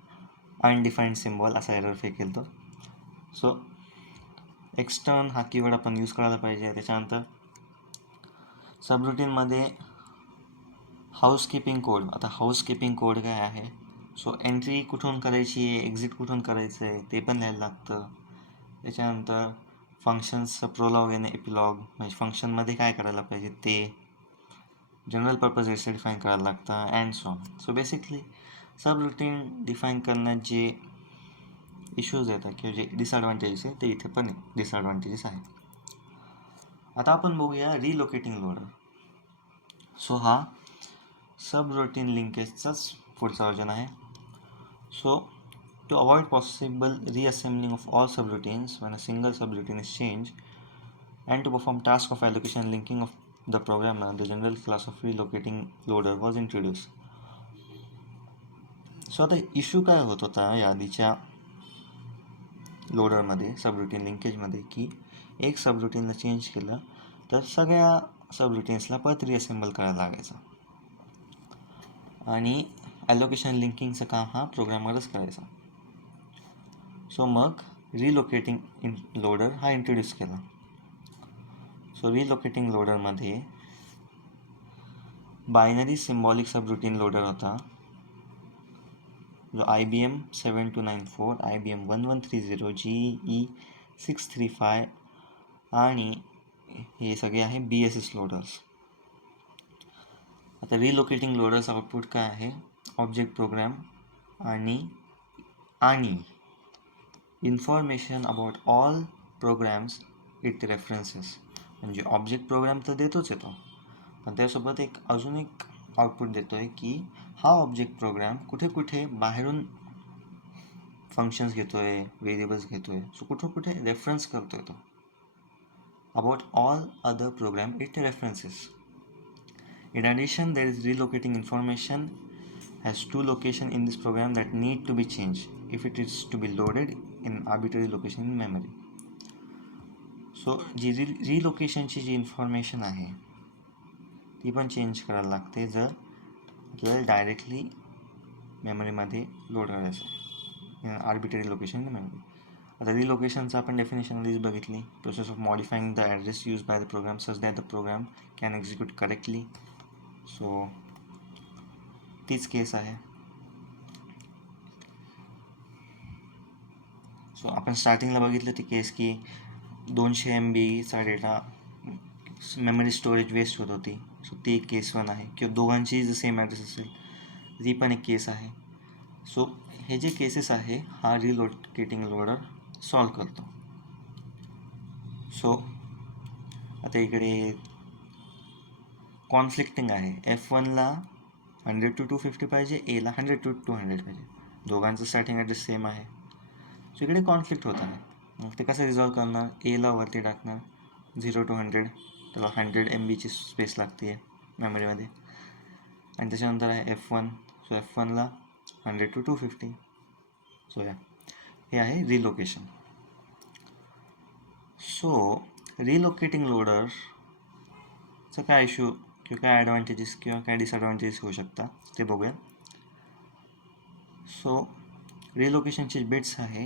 अनडिफाईन्ड सिम्बॉल असा एरर फेकेल तो. सो एक्स्टर्न हा कीवर्ड आपण यूज करायला पाहिजे. त्याच्यानंतर सबरुटीनमध्ये हाऊसकीपिंग कोड. आता हाऊसकीपिंग कोड काय आहे, सो एंट्री कुठून करायची आहे, एक्झिट कुठून करायचं आहे ते पण लिहायला लागतं. त्याच्यानंतर फंक्शन्सचं प्रोलॉग आणि एपिलॉग, म्हणजे फंक्शनमध्ये काय करायला पाहिजे ते, जनरल पर्पज एसे डिफाईन करायला लागतं and so on. So basically sub routine define करण्यात जे इश्यूज येतात किंवा जे डिसॲडव्हान्टेजेस आहे ते इथे पण डिसॲडव्हान्टेजेस आहे. आता आपण बघूया रिलोकेटिंग लोडर. सो हा सब रुटीन लिंकेजचाच पुढचा वर्जन आहे. So to avoid possible reassembling of all subroutines when a single subroutine is changed and to perform task of allocation and linking of the programmer, the general class of relocating loader was introduced. So आता issue काय होत होता या आधीच्या लोडरमध्ये, subroutine लिंकेजमध्ये, की एक सबरुटीनला change केलं तर सगळ्या सबरुटीन्सला परत रिअसेंबल करायला लागायचं आणि ॲलोकेशन लिंकिंगचं काम हा प्रोग्रामरच करायचा. सो मग रिलोकेटिंग लोडर हा इंट्रोड्यूस केला. सो रिलोकेटिंग लोडरमध्ये बायनरी सिम्बॉलिक सबरुटीन लोडर होता जो IBM 7294, IBM 1130, GE635 आणि हे सगळे आहे BSS लोडर्स. आता रिलोकेटिंग लोडर्स आउटपुट काय आहे, ऑब्जेक्ट प्रोग्राम आणि information about all programs it references. म्हणजे ऑब्जेक्ट प्रोग्राम तर देतोच येतो, पण त्यासोबत अजून एक आउटपुट देतो आहे की हा ऑब्जेक्ट प्रोग्राम कुठे कुठे बाहेरून फंक्शन्स घेतोय, व्हेरिएबल्स घेतोय, सो कुठे कुठे रेफरन्स करतोय तो. About all other program it references. In addition, there is relocating information has two locations in this program that need to be changed if it is to be loaded in arbitrary location in memory. So जी रिलोकेशनची जी information आहे ती पण change करायला लागते जर आपल्याला डायरेक्टली मेमरीमध्ये लोड करायचं आहे आर्बिटरी लोकेशन इन मेमरी. आता रिलोकेशनचं आपण डेफिनेशन आधीच बघितली. Process of modifying the address use by the program such that the program can execute correctly. So तीच केस आहे. सो आपण स्टार्टिंगला बघितलं ती केस की 200 MBचा डेटा मेमरी स्टोरेज वेस्ट होत होती. सो ती एक केस 1 आहे. किंवा दोघांची जर सेम ॲड्रेस असेल ती पण एक केस आहे. सो हे जे केसेस आहे हा रिलोकेटिंग लोडर सॉल्व करतो. सो आता इकडे कॉन्फ्लिक्टिंग आहे. F1ला 100 to 250 पाहिजे, एला 100 to 200 पाहिजे. दोघांचं स्टार्टिंग ॲड्रेस सेम आहे. सो इकडे कॉन्फ्लिक्ट होत आहे. मग ते कसं रिझॉल्व करणार? एला वरती टाकणार 0 to 100, त्याला 100 MBची स्पेस लागते आहे मेमरीमध्ये. आणि त्याच्यानंतर आहे F1. So F1ला 100 to 250. सो या हे आहे रिलोकेशन. सो रिलोकेटिंग लोडरचा काय इश्यू किंवा काय ॲडव्हान्टेजेस किंवा काय डिसॲडव्हान्टेजेस होऊ शकतात ते बघूया. सो रिलोकेशनचे बिट्स आहे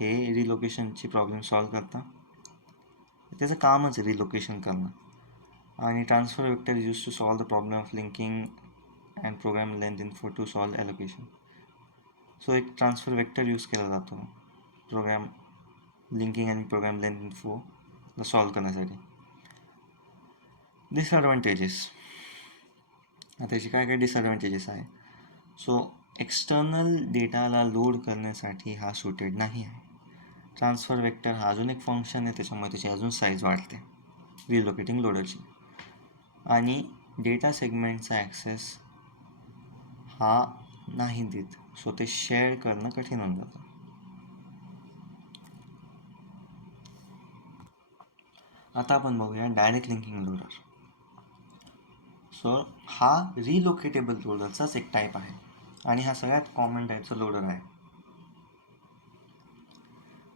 हे रिलोकेशनची प्रॉब्लेम सॉल्व करतात. त्याचं कामच आहे रिलोकेशन करणं. आणि transfer vector is use to solve the problem of linking and program length info to solve allocation. So एक ट्रान्सफर वेक्टर यूज केला जातो प्रोग्राम लिंकिंग आणि प्रोग्राम लेंथ इन्फोला सॉल्व करण्यासाठी. डिसॲडव्हान्टेजेस, आता त्याचे काय काय डिसॲडव्हान्टेजेस आहे. सो एक्सटर्नल डेटाला लोड करण्यासाठी हा सुटेड नाही आहे. ट्रान्सफर वेक्टर हा अजून एक फंक्शन आहे, त्याच्यामुळे त्याची अजून साईज वाढते रिलोकेटिंग लोडरची. आणि डेटा सेगमेंटचा ॲक्सेस हा नाही देत. सो ते शेअर करणं कठीण होऊन जातं. आता आपण बघूया डायरेक्ट लिंकिंग लोडर. सो हा रिलोकेटेबल लोडरचाच एक टाईप आहे आणि हा सगळ्यात कॉमन टाईपचा लोडर आहे.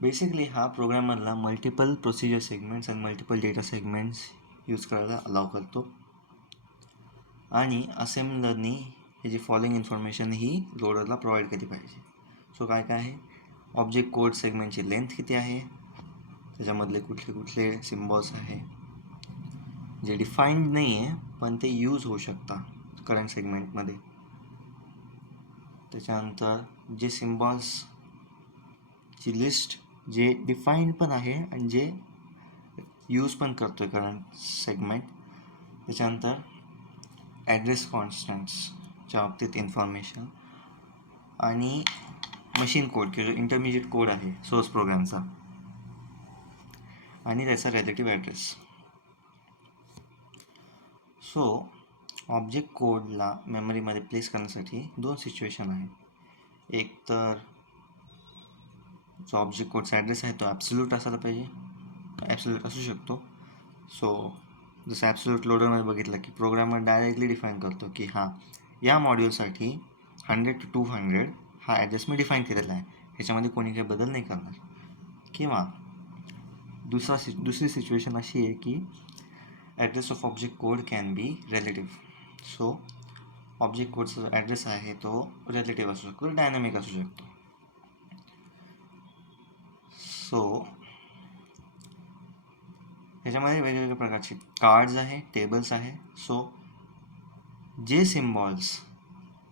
बेसिकली हा प्रोग्रामरला मल्टिपल प्रोसिजर सेगमेंट्स आणि मल्टिपल डेटा सेगमेंट्स यूज करायला अलाव करतो. आणि असेंबलरनी हे जी फॉलोइंग इन्फॉर्मेशन ही लोडरला प्रोव्हाइड केली पाहिजे. सो काय काय आहे? ऑब्जेक्ट कोड सेगमेंटची लेंथ किती आहे, त्याच्यामधले कुठले कुठले सिम्बॉल्स आहे जे डिफाईन्ड नाही आहे पण ते यूज होऊ शकतात करंट सेगमेंटमध्ये. त्याच्यानंतर जे सिम्बॉल्सची लिस्ट जे डिफाईन्ड पण आहे आणि जे यूज पण करतो आहे करंट सेगमेंट. त्याच्यानंतर ॲड्रेस कॉन्स्टंट्सच्या बाबतीत इन्फॉर्मेशन आणि मशीन कोड किंवा जो इंटरमिजिएट कोड आहे सोर्स प्रोग्रामचा आणि त्याचा रिलेटिव्ह ॲड्रेस. सो ऑब्जेक्ट कोडला मेमरीमध्ये प्लेस करण्यासाठी 2 सिच्युएशन आहे. एक तर जो ऑब्जेक्ट कोडचा ॲड्रेस आहे तो ॲब्सोल्यूट असायला पाहिजे, ॲब्सोल्यूट असू शकतो. सो जसं ॲब्सोल्यूट लोडरमध्ये बघितलं की प्रोग्रामर डायरेक्टली डिफाईन करतो की हां या मॉड्यूलसाठी 100 to 200 हा ॲड्रेस मी डिफाईन केलेला आहे, ह्याच्यामध्ये कोणी काही बदल नाही करणार. किंवा दुसरी सिच्युएशन अशी आहे की address of object code can be relative. So object कोडचा जो ॲड्रेस आहे तो रिलेटिव्ह असू शकतो, डायनॅमिक असू शकतो. सो ह्याच्यामध्ये वेगवेगळ्या प्रकारचे कार्ड्स आहे, टेबल्स आहे. सो जे सिम्बॉल्स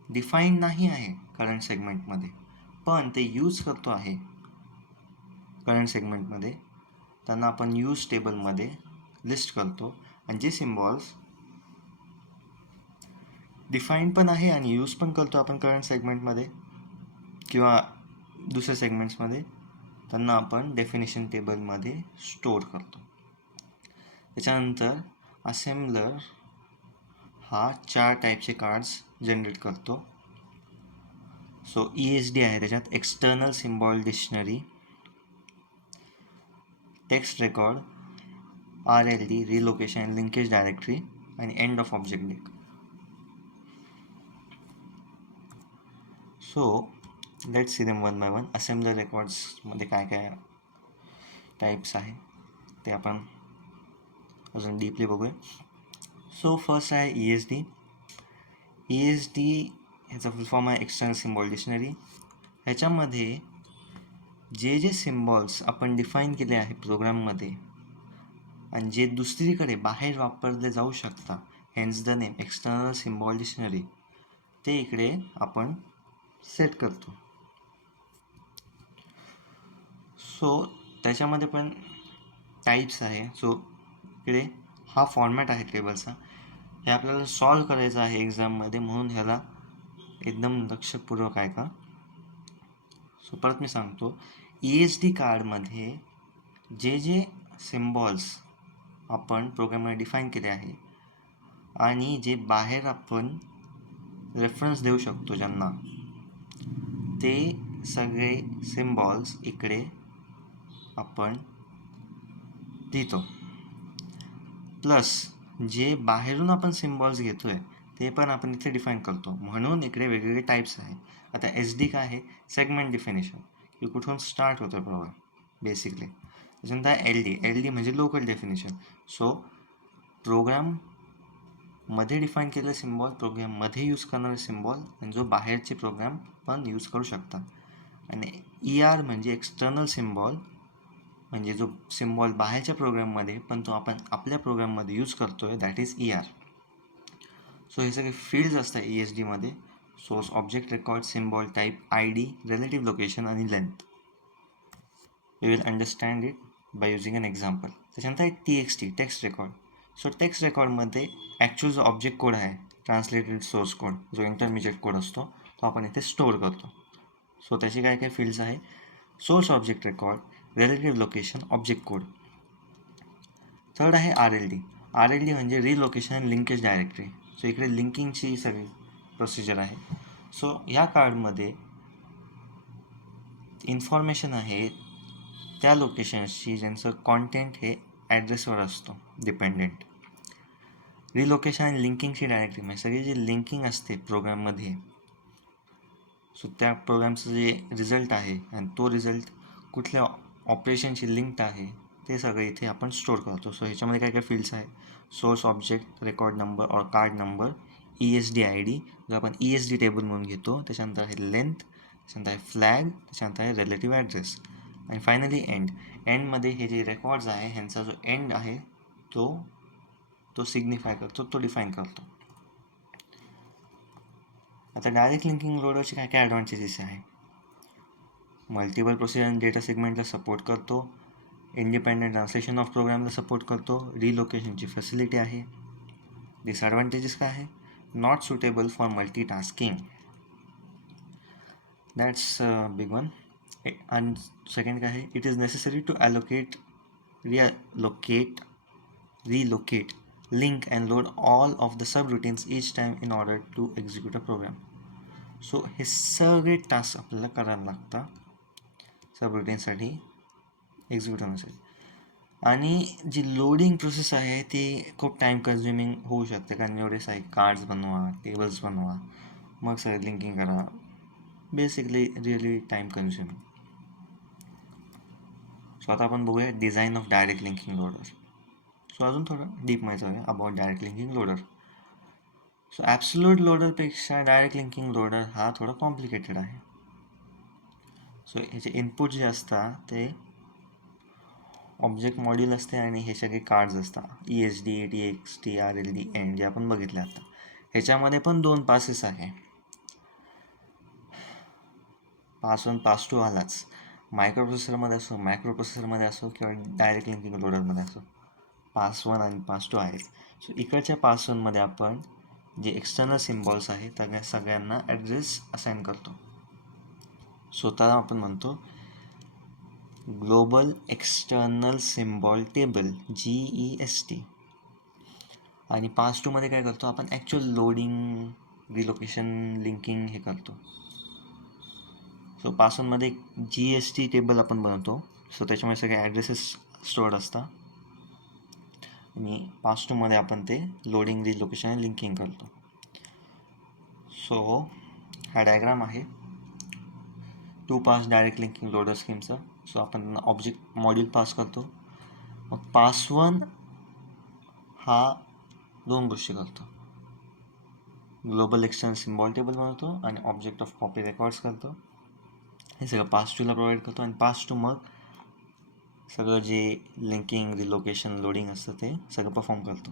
डिफाईन नाही आहे करंट सेगमेंटमध्ये पण ते यूज करतो आहे करंट सेगमेंटमध्ये, त्यांना आपण यूज टेबलमध्ये लिस्ट करतो. आणि जे सिम्बॉल्स डिफाईन पण आहे आणि यूज पण करतो आपण करंट सेगमेंटमध्ये किंवा दुसऱ्या सेगमेंट्समध्ये, त्यांना आपण डेफिनेशन टेबलमध्ये स्टोअर करतो. त्याच्यानंतर असेंबलर हा 4 टाईपचे कार्ड्स जनरेट करतो. सो ESD आहे, त्याच्यात external symbol dictionary, text record, RLD relocation and linkage directory आणि end of object deck. So let's see them one by one. Assembler रेकॉर्ड्समध्ये काय काय टाईप्स आहे ते आपण अजून डीपली बघूया. सो फर्स्ट आहे ESD. ESD ह्याचा फुल फॉर्म आहे एक्सटर्नल सिम्बॉल डिक्शनरी. ह्याच्यामध्ये जे सिम्बॉल्स आपण डिफाईन केले आहे प्रोग्राममध्ये आणि जे दुसरीकडे बाहेर वापरले जाऊ शकतात, hence the name external symbol dictionary, ते इकडे आपण सेट करतो. सो त्याच्यामध्ये पण टाईप्स आहे. सो इकडे हा फॉर्मॅट आहे टेबलचा, हे आपल्याला सॉल्व करायचं आहे एक्झाममध्ये, म्हणून ह्याला एकदम लक्षपूर्वक आहे का. सो परत मी सांगतो, ESD कार्डमध्ये जे सिम्बॉल्स आपण प्रोग्राममध्ये डिफाईन केले आहे आणि जे बाहेर आपण रेफरन्स देऊ शकतो ज्यांना, ते सगळे सिम्बॉल्स इकडे आपण लिहितो. प्लस जे बाहेरून आपण सिम्बॉल्स घेतो आहे ते पण आपण इथे डिफाईन करतो, म्हणून इकडे वेगवेगळे टाईप्स आहे. आता SD काय आहे, सेगमेंट डिफिनेशन, की कुठून स्टार्ट होतो प्रोग्राम बेसिकली. त्याच्यानंतर LD म्हणजे लोकल डेफिनेशन. सो प्रोग्राममध्ये डिफाईन केलेले सिम्बॉल, प्रोग्राममध्ये यूज करणारे सिम्बॉल आणि जो बाहेरचे प्रोग्राम पण यूज करू शकतात. आणि ER म्हणजे एक्सटर्नल सिम्बॉल, म्हणजे जो सिम्बॉल बाहेरच्या प्रोग्राममध्ये पण तो आपण आपल्या प्रोग्राममध्ये यूज करतो आहे, दॅट इज ER. सो हे सगळे फील्ड्स असतात ESDमध्ये. Source, object, record, symbol, type, ID, relative location आणि length. You will understand it by using an example. त्याच्यानंतर आहे TXT, text record. So text रेकॉर्डमध्ये ॲक्च्युअल जो ऑब्जेक्ट कोड आहे, ट्रान्सलेटेड सोर्स कोड, जो इंटरमिजिएट कोड असतो, तो आपण इथे स्टोअर करतो. सो त्याची काय काय फील्ड्स आहे, source object record, relative location, object code. Third आहे RLD. RLD म्हणजे रिलोकेशन लिंकेज डायरेक्टरी. सो इकडे लिंकिंगची सगळी प्रोसिजर आहे. सो ह्या कार्डमध्ये इन्फॉर्मेशन आहे त्या लोकेशन्सची ज्यांचं कॉन्टेंट हे ॲड्रेसवर असतो डिपेंडेंट. रिलोकेशन आणि लिंकिंगची डायरेक्टरी म्हणजे सगळी जी लिंकिंग असते प्रोग्राममध्ये, सो त्या प्रोग्रामचं जे रिझल्ट आहे आणि तो रिझल्ट कुठल्या ऑपरेशनशी लिंक्ड आहे ते सगळं इथे आपण स्टोअर करतो. सो ह्याच्यामध्ये काय काय फील्ड्स आहे, सोर्स ऑब्जेक्ट रेकॉर्ड नंबर और कार्ड नंबर, ESD ID जो आपण ESD टेबल म्हणून घेतो, त्याच्यानंतर आहे लेंथ, त्याच्यानंतर आहे फ्लॅग, त्याच्यानंतर आहे रिलेटिव्ह ॲड्रेस आणि फायनली एंड. एंडमध्ये हे जे रेकॉर्ड्स आहे ह्यांचा जो एंड आहे तो सिग्निफाय करतो, तो डिफाईन करतो. आता डायरेक्ट लिंकिंग लोडरचे काय काय ॲडव्हान्टेजेस आहे, मल्टिपल प्रोसिजर आणि डेटा सेगमेंटला सपोर्ट करतो, इंडिपेंडेंट ट्रान्सलेशन ऑफ प्रोग्रामला सपोर्ट करतो, रिलोकेशनची फॅसिलिटी आहे. डिसॲडव्हान्टेजेस काय आहे, not suitable for multitasking, that's big one. आणि सेकंड काय आहे, it is necessary to relocate, link and load all of the subroutines each time in order to execute a program. So हे सगळे task आपल्याला करायला लागतात सबरुटीनसाठी एक्झिक्यूट होण्यासाठी. आणि जी लोडिंग प्रोसेस आहे ती खूप टाईम कन्झ्युमिंग होऊ शकते, कारण एवढे सारे कार्ड्स बनवा, टेबल्स बनवा, मग सगळं लिंकिंग करा, basically really time consuming. So आता आपण बघूया design of direct linking loader. So अजून थोडं डीप माहिती आहे about direct linking loader. So absolute लोडरपेक्षा डायरेक्ट लिंकिंग लोडर हा थोडा कॉम्प्लिकेटेड आहे. सो ह्याचे इनपुट जे असतात ते ऑब्जेक्ट मॉड्यूल असते आणि हे सगळे कार्ड्स असतात, ESD, TXT, RLD, एंड जे आपण बघितले आता. ह्याच्यामध्ये पण 2 पासेस आहे, पास 1 पास 2 आलाच. मायक्रोप्रोसेसरमध्ये असो किंवा डायरेक्ट लिंकिंग लोडरमध्ये असो, पास 1 आणि पास 2 आहेच. सो इकडच्या पास 1मध्ये आपण जे एक्सटर्नल सिम्बॉल्स आहेत त्या सगळ्यांना ॲड्रेस असाइन करतो. स्वतःला आपण म्हणतो global external symbol table, GEST. आणि पास 2मध्ये काय करतो आपण, ॲक्च्युअल लोडिंग, रिलोकेशन, लिंकिंग हे करतो. सो पासवर्डमध्ये GST टेबल आपण बनवतो. सो त्याच्यामुळे सगळे ॲड्रेसेस स्टोअर्ड असतात आणि पास टूमध्ये आपण ते लोडिंग रिलोकेशन आणि लिंकिंग करतो. सो हा डायग्राम आहे two pass direct linking loader स्कीमचा. सो आपण ऑब्जेक्ट मॉड्यूल पास करतो. मग पास 1 हा 2 गोष्टी करतो. ग्लोबल एक्सटर्नल सिम्बॉल टेबल बनवतो आणि ऑब्जेक्ट ऑफ कॉपी रेकॉर्ड्स करतो. हे सगळं पास 2ला प्रोव्हाइड करतो आणि पास 2 मग सगळं जे लिंकिंग रिलोकेशन लोडिंग असतं ते सगळं परफॉर्म करतो.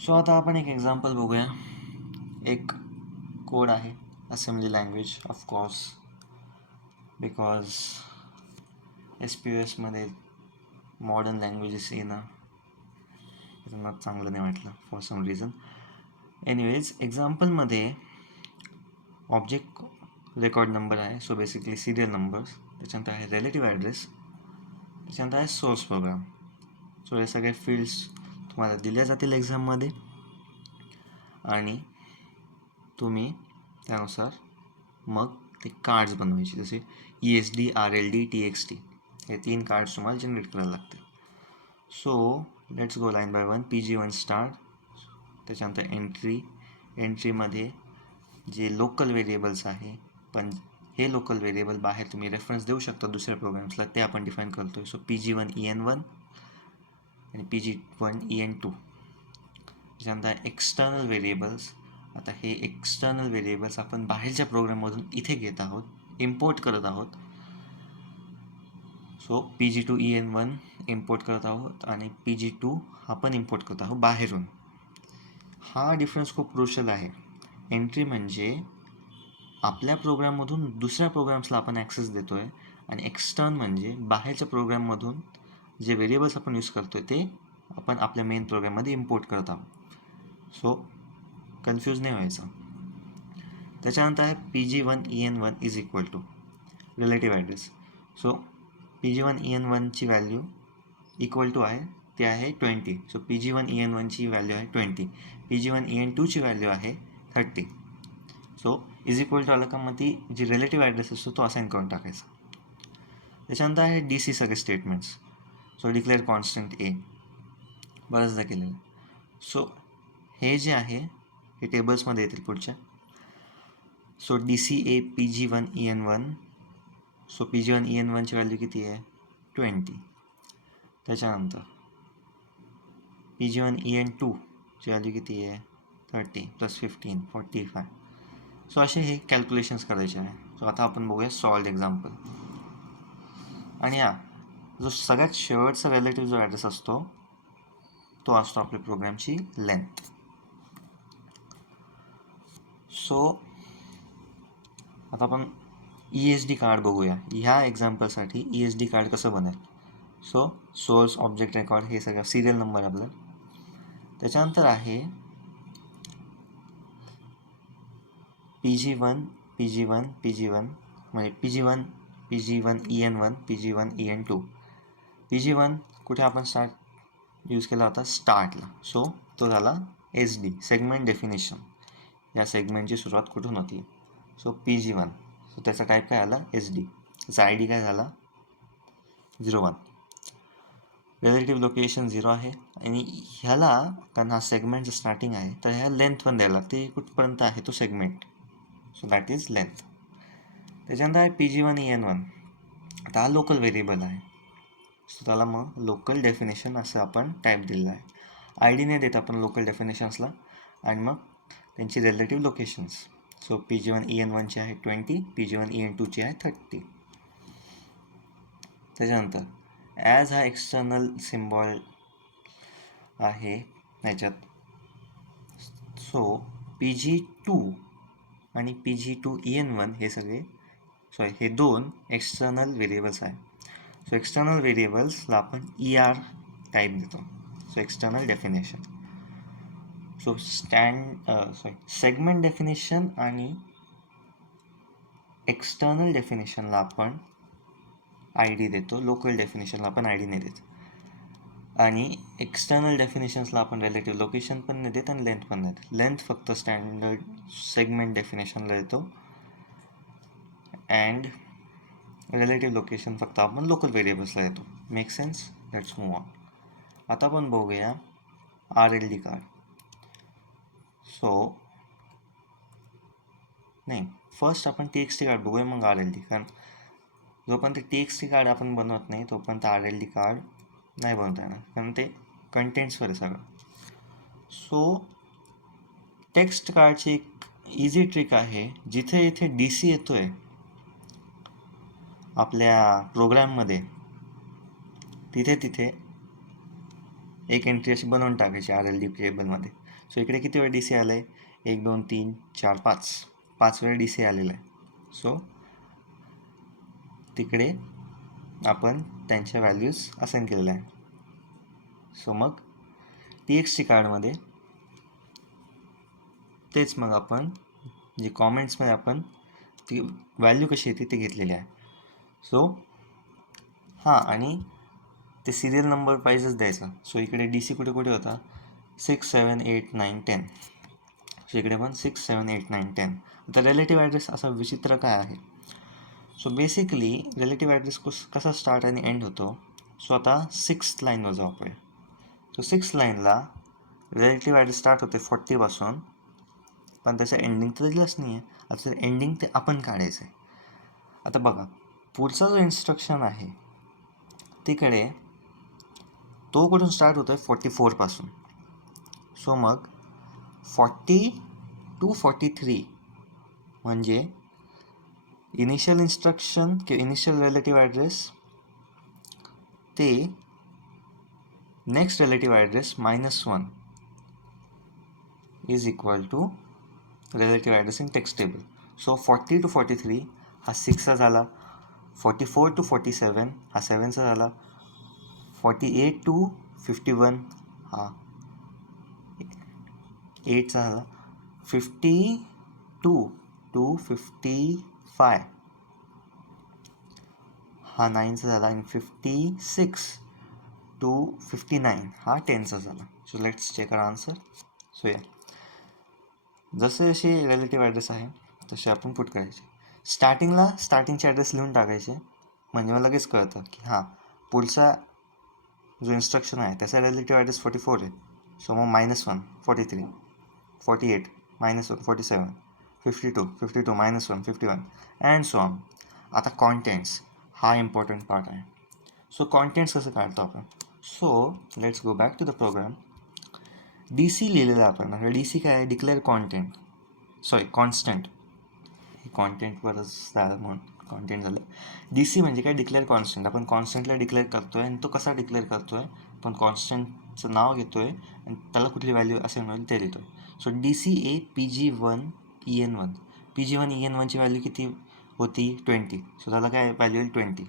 सो आता आपण एक एक्झाम्पल बघूया. एक कोड आहे असेंब्ली लँग्वेज ऑफकोर्स, बिकॉज SPSमध्ये मॉडर्न लँग्वेजेस येणं त्यांना चांगलं नाही वाटलं फॉर सम रिझन. एनिवेज एक्झाम्पलमध्ये ऑब्जेक्ट रेकॉर्ड नंबर आहे. So basically serial numbers. त्याच्यानंतर आहे रिलेटिव्ह ॲड्रेस. त्याच्यानंतर आहे सोर्स प्रोग्राम. सो हे सगळे फील्ड्स तुम्हाला दिल्या जातील एक्झाममध्ये आणि तुम्ही त्यानुसार मग ते कार्ड्स बनवायचे. जसे ESD, RLD, TXT हे 3 कार्ड्स तुम्हाला जनरेट करायला लागतील. So let's go line by one. PG1 start. त्याच्यानंतर एंट्रीमध्ये जे लोकल व्हेरिएबल्स आहे, पण हे लोकल व्हेरिएबल बाहेर तुम्ही रेफरन्स देऊ शकता दुसऱ्या प्रोग्राम्सला, ते आपण डिफाईन करतो. सो PG1 EN1 आणि PG1 EN2. त्याच्यानंतर एक्सटर्नल व्हेरिएबल्स. आता हे एक्सटर्नल व्हेरिएबल्स आपण बाहेरच्या प्रोग्राममधून इथे घेत आहोत, इम्पोर्ट करत आहोत. सो PG2 EN1 इम्पोर्ट करत आहोत आणि PG2 हा पण इम्पोर्ट करत आहोत बाहेरून. हा डिफरन्स खूप क्रुशियल आहे. एंट्री म्हणजे आपल्या प्रोग्राममधून दुसऱ्या प्रोग्राम्सला आपण ॲक्सेस देतो आहे आणि एक्सटर्न म्हणजे बाहेरच्या प्रोग्राममधून जे व्हेरिएबल्स आपण यूज करतो आहे ते आपण आपल्या मेन प्रोग्राममध्ये इम्पोर्ट करत आहोत. सो कन्फ्यूज नाही व्हायचं. त्याच्यानंतर आहे PG1 EN1 is equal to relative address. So PG1 EN1ची व्हॅल्यू इक्वल टू आहे ते आहे 20. सो PG1 EN1ची व्हॅल्यू आहे 20. PG1 EN2ची व्हॅल्यू आहे 30. सो इज इक्वल टू आलं का मग ती जी रिलेटिव्ह ॲड्रेस असतो तो असाईन करून टाकायचा. त्याच्यानंतर आहे DC सगळे statements. So declare constant A बऱ्याचदा केलेलं. सो हे जे आहे हे टेबल्समध्ये येतील पुढच्या. So DCA PG1 EN1. So PG1 EN1ची व्हॅल्यू किती आहे 20. त्याच्यानंतर PG1 EN2ची व्हॅल्यू किती आहे 30 + 15 45. सो असे हे कॅल्क्युलेशन्स करायचे आहे. सो आता आपण बघूया सॉल्ड एक्झाम्पल. आणि जो सगळ्यात शेवटचा रिलेटिव्ह जो ॲड्रेस असतो तो असतो आपल्या प्रोग्रामची लेंथ. सो आता आपण ESD कार्ड बघूया. ह्या एक्झाम्पलसाठी ESD कार्ड कसं बनेल. सो सोर्स, ऑब्जेक्ट रेकॉर्ड हे सगळं सिरियल नंबर आपलं. त्याच्यानंतर आहे PG1 म्हणजे PG1 EN1 PG1 EN2. PG1 कुठे आपण स्टार्ट यूज केला होता स्टार्टला. सो तो झाला SD सेगमेंट डेफिनेशन. या सेगमेंटची सुरुवात कुठून होती. So PG1. सो त्याचा टाईप काय आला SD. त्याचा ID काय झाला 01. रिलेटिव्ह लोकेशन 0 आहे आणि ह्याला कारण हा सेगमेंटचं स्टार्टिंग आहे तर ह्या लेंथ पण द्यायला लागते कुठपर्यंत आहे तो segment. So that is length. त्याच्यानंतर आहे PG1 EN1. आता हा लोकल व्हेरिएबल आहे. सो त्याला मग लोकल डेफिनेशन असं आपण टाईप दिलेलं आहे. ID नाही देत आपण लोकल डेफिनेशन्सला आणि मग त्यांची रिलेटिव्ह लोकेशन्स. सो PG1 EN1ची आहे 20. PG1 EN2ची आहे 30. त्याच्यानंतर ॲज हा एक्सटर्नल सिम्बॉल आहे ह्याच्यात. सो PG2 आणि PG2 EN1 हे सगळे हे 2 एक्सटर्नल व्हेरिएबल्स आहे. सो एक्सटर्नल व्हेरिएबल्सला आपण ER टाईप देतो. So external definition. So segment definition आणि एक्सटर्नल डेफिनेशनला आपण ID देतो. लोकल डेफिनेशनला आपण ID नाही देत. आणि एक्सटर्नल डेफिनेशन्सला आपण रिलेटिव्ह लोकेशन पण नाही देत आणि लेंथ पण नाही देत. लेंथ फक्त स्टँडर्ड सेगमेंट डेफिनेशनला देतो अँड रिलेटिव्ह लोकेशन फक्त आपण लोकल व्हेरिएबल्सला येतो. Make sense? Let's move on. आता आपण बघूया RLD कार्ड. सो नाही, फर्स्ट आपण TXT कार्ड बघूया, मग RLD. कारण जोपर्यंत TXT कार्ड आपण बनवत नाही तोपर्यंत RLD कार्ड नाही बनवता येणार, कारण ते कंटेंट्सवर आहे सगळं. सो टेक्स्ट कार्डची एक इझी ट्रिक आहे. जिथे इथे DC येतोय आपल्या प्रोग्राममध्ये, तिथे तिथे एक एंट्री अशी बनवून टाकायची RLD टेबलमध्ये. सो इकडे किती वेळ DC आलं आहे? 1 2 3 4 5 वेळ DC आलेला आहे. सो तिकडे आपण त्यांच्या व्हॅल्यूज असाइन केलेल्या आहे. सो मग TXT कार्डमध्ये तेच मग आपण जे कॉमेंट्समध्ये आपण ती व्हॅल्यू कशी येते ते घेतलेली आहे. सो हां, आणि ते सिरियल नंबर वाईजच द्यायचा. सो इकडे DC कुठे कुठे होता? 6 7 8 9 10. सो इकडे पण 6 7 8 9 10. आता रिलेटिव्ह ॲड्रेस असा विचित्र काय आहे? सो बेसिकली रिलेटिव्ह ॲड्रेस कसा स्टार्ट आणि एंड होतो? सो आता 6th लाईनवर जाऊ आपण. सो 6th लाईनला रिलेटिव्ह ॲड्रेस स्टार्ट होते 40 पासून, पण त्याचं एंडिंग तर दिलंच नाही आहे. आता एंडिंग ते आपण काढायचं आहे. आता बघा, पुढचा जो इन्स्ट्रक्शन आहे तिकडे तो कुठून स्टार्ट होतो आहे? 44 पासून. सो मग 40 to 43 म्हणजे इनिशियल इन्स्ट्रक्शन किंवा इनिशियल रिलेटिव्ह ॲड्रेस ते next relative address -1 is equal to relative address in text table. So 40 to 43 हा 6चा झाला, 44 to 47 हा 7चा झाला, 48 to 51 हा 8चा झाला, 52 to 55 हा 9चा झाला, आणि 56 to 59 हा 10चा झाला. So let's check our answer. So या जसे जसे रिलेटिव्ह ॲड्रेस आहे तसे आपण पुट करायचे. स्टार्टिंगचे ॲड्रेस लिहून टाकायचे, म्हणजे मला लगेच कळतं की हां, पुढचा जो इन्स्ट्रक्शन आहे त्याचा रिलेटिव्ह ॲड्रेस 44 आहे. सो मग -1 43, 48 -1 47, 52 -1 51 अँड सो ऑन. आता कॉन्टेंट्स हा इम्पॉर्टंट पार्ट आहे. सो कॉन्टेंट्स कसं काढतो आपण? So let's go back to the program. DC लिहिलेलं आहे आपण. आता DC काय आहे? Declare constant. कॉन्टेंटवरच झालं म्हणून कॉन्टेंट झालं. DC म्हणजे काय? Declare constant. आपण कॉन्स्टंटला डिक्लेअर करतो आहे, आणि तो कसा डिक्लेअर करतो आहे? आपण कॉन्स्टंटचं नाव घेतो आहे आणि त्याला कुठली व्हॅल्यू असेल मिळेल ते देतो आहे. So DCA PG1 EN1. PG1 EN1ची व्हॅल्यू किती होती? 20. सो त्याला काय व्हॅल्यू येईल? 20.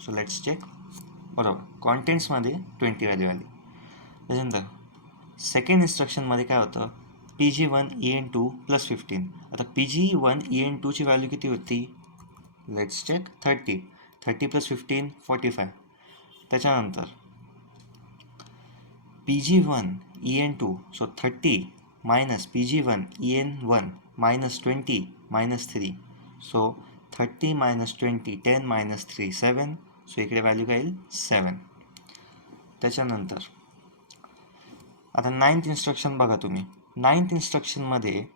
So let's check. बरोबर, कॉन्टेंट्समध्ये 20 व्हॅल्यू आली. त्याच्यानंतर सेकंड इन्स्ट्रक्शनमध्ये काय होतं? PG1 EN2 + 15. आता PG1 EN2ची व्हॅल्यू किती होती? Let's check. 30. 30 + 15 45. त्याच्यानंतर PG1 EN2, so 30 - PG1 EN1 -20 -3. So 30 - 20 10 - 3 7. So इकडे व्हॅल्यू काय येईल? 7. त्याच्यानंतर आता 9th इन्स्ट्रक्शन बघा तुम्ही. 9th इन्स्ट्रक्शनमध्ये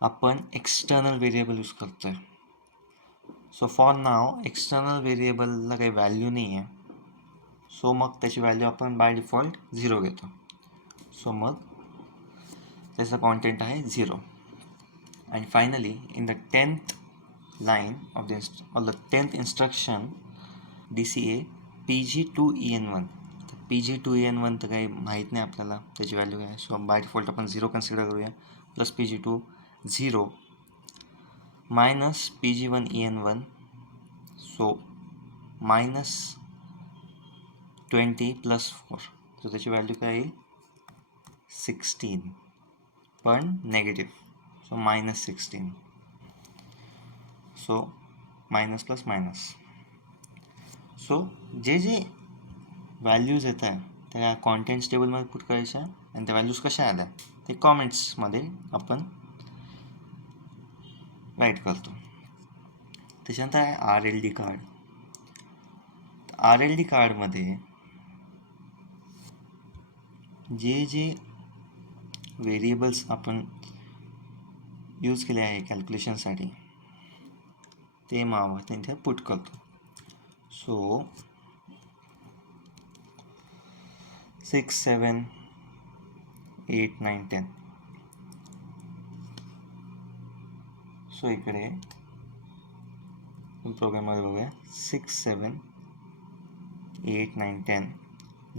आपण एक्सटर्नल व्हेरिएबल यूज करतो आहे. सो फॉर नाव एक्सटर्नल व्हेरिएबलला काही व्हॅल्यू नाही आहे. सो मग त्याची व्हॅल्यू आपण बाय डिफॉल्ट 0 घेतो. सो मग त्याचा कॉन्टेंट आहे 0. आणि finally in the 10th line of the 10th instruction DCA PG2 EN1. PG2 EN1 तर काही माहीत नाही आपल्याला त्याची व्हॅल्यू काय. सो बाय डिफॉल्ट आपण 0 कन्सिडर करूया. Plus PG2 0 - PG1 EN1. So -20 + 4. So त्याची व्हॅल्यू काय येईल? 16, पण negative. So -16. So minus plus minus. So जे व्हॅल्यूज येत आहे त्या कॉन्टेंट्स टेबलमध्ये पुट करायच्या, आणि त्या व्हॅल्यूज कशा आल्या ते कॉमेंट्समध्ये आपण राईट करतो. त्याच्यानंतर आहे RLD कार्ड. RLD कार्डमध्ये जे व्हेरिएबल्स आपण यूज केले आहे कॅल्क्युलेशनसाठी ते आपण इथे पुट करतो. सो 6, 7, 8, 9, 10. सो इकडे प्रोग्राममध्ये बघूया 6, 7, 8, 9, 10.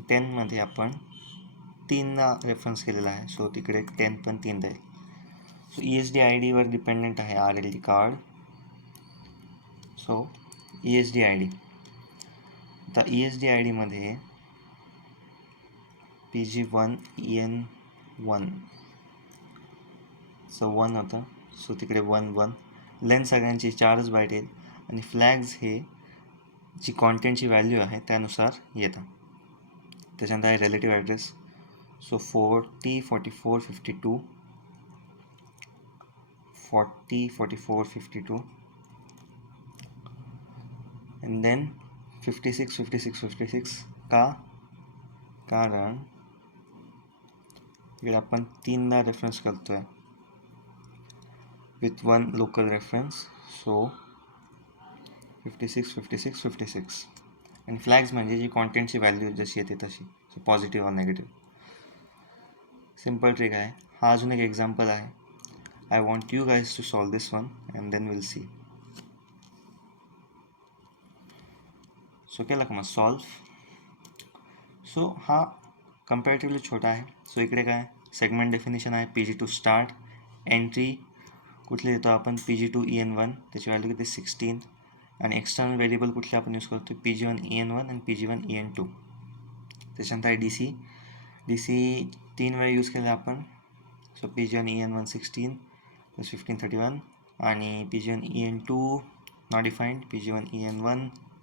10मध्ये आपण 3ला रेफरन्स केलेला आहे, सो तिकडे 10 पण 3 राहील. सो ESD ID वर डिपेंडंट आहे RLD card. So ESD ID. आता ESD ID मध्ये PG1 EN1 सो 1 होतं, सो तिकडे 1 1. लेंथ सगळ्यांची 4च बाईट येईल आणि फ्लॅग्स हे जी कॉन्टेंटची व्हॅल्यू आहे त्यानुसार येतं. त्याच्यानंतर आहे relative address. So 40, 44, 52, 40, 44, 52 and then 56, 56, 56. का? कारण इकडे आपण 3ला रेफरन्स करतोय विथ 1 लोकल रेफरन्स. सो 56, 56, 56. आणि फ्लॅग्स म्हणजे जी कॉन्टेंटची व्हॅल्यू जशी येते तशी, सो पॉझिटिव्ह और नेगेटिव्ह. सिम्पल ट्रिक आहे. हा अजून एक एक्झाम्पल आहे. I want you guys to solve this one and then we'll see. So केलं का मग सॉल्व. सो हा कम्पॅरेटिव्हली छोटा आहे. सो इकडे काय सेगमेंट डेफिनेशन आहे PG2 स्टार्ट. एंट्री कुठली देतो आपण PG2 EN1, त्याची व्हॅल्यू किती 16. आणि एक्सटर्नल व्हेरिएबल कुठले आपण यूज करतो PG1 EN1 आणि PG1 EN2. त्याच्यानंतर आहे DC 3 वेळा यूज केला आपण. सो PG1 EN1 16 + 15 31 आणि PG1 EN2 not defined, PG1 EN1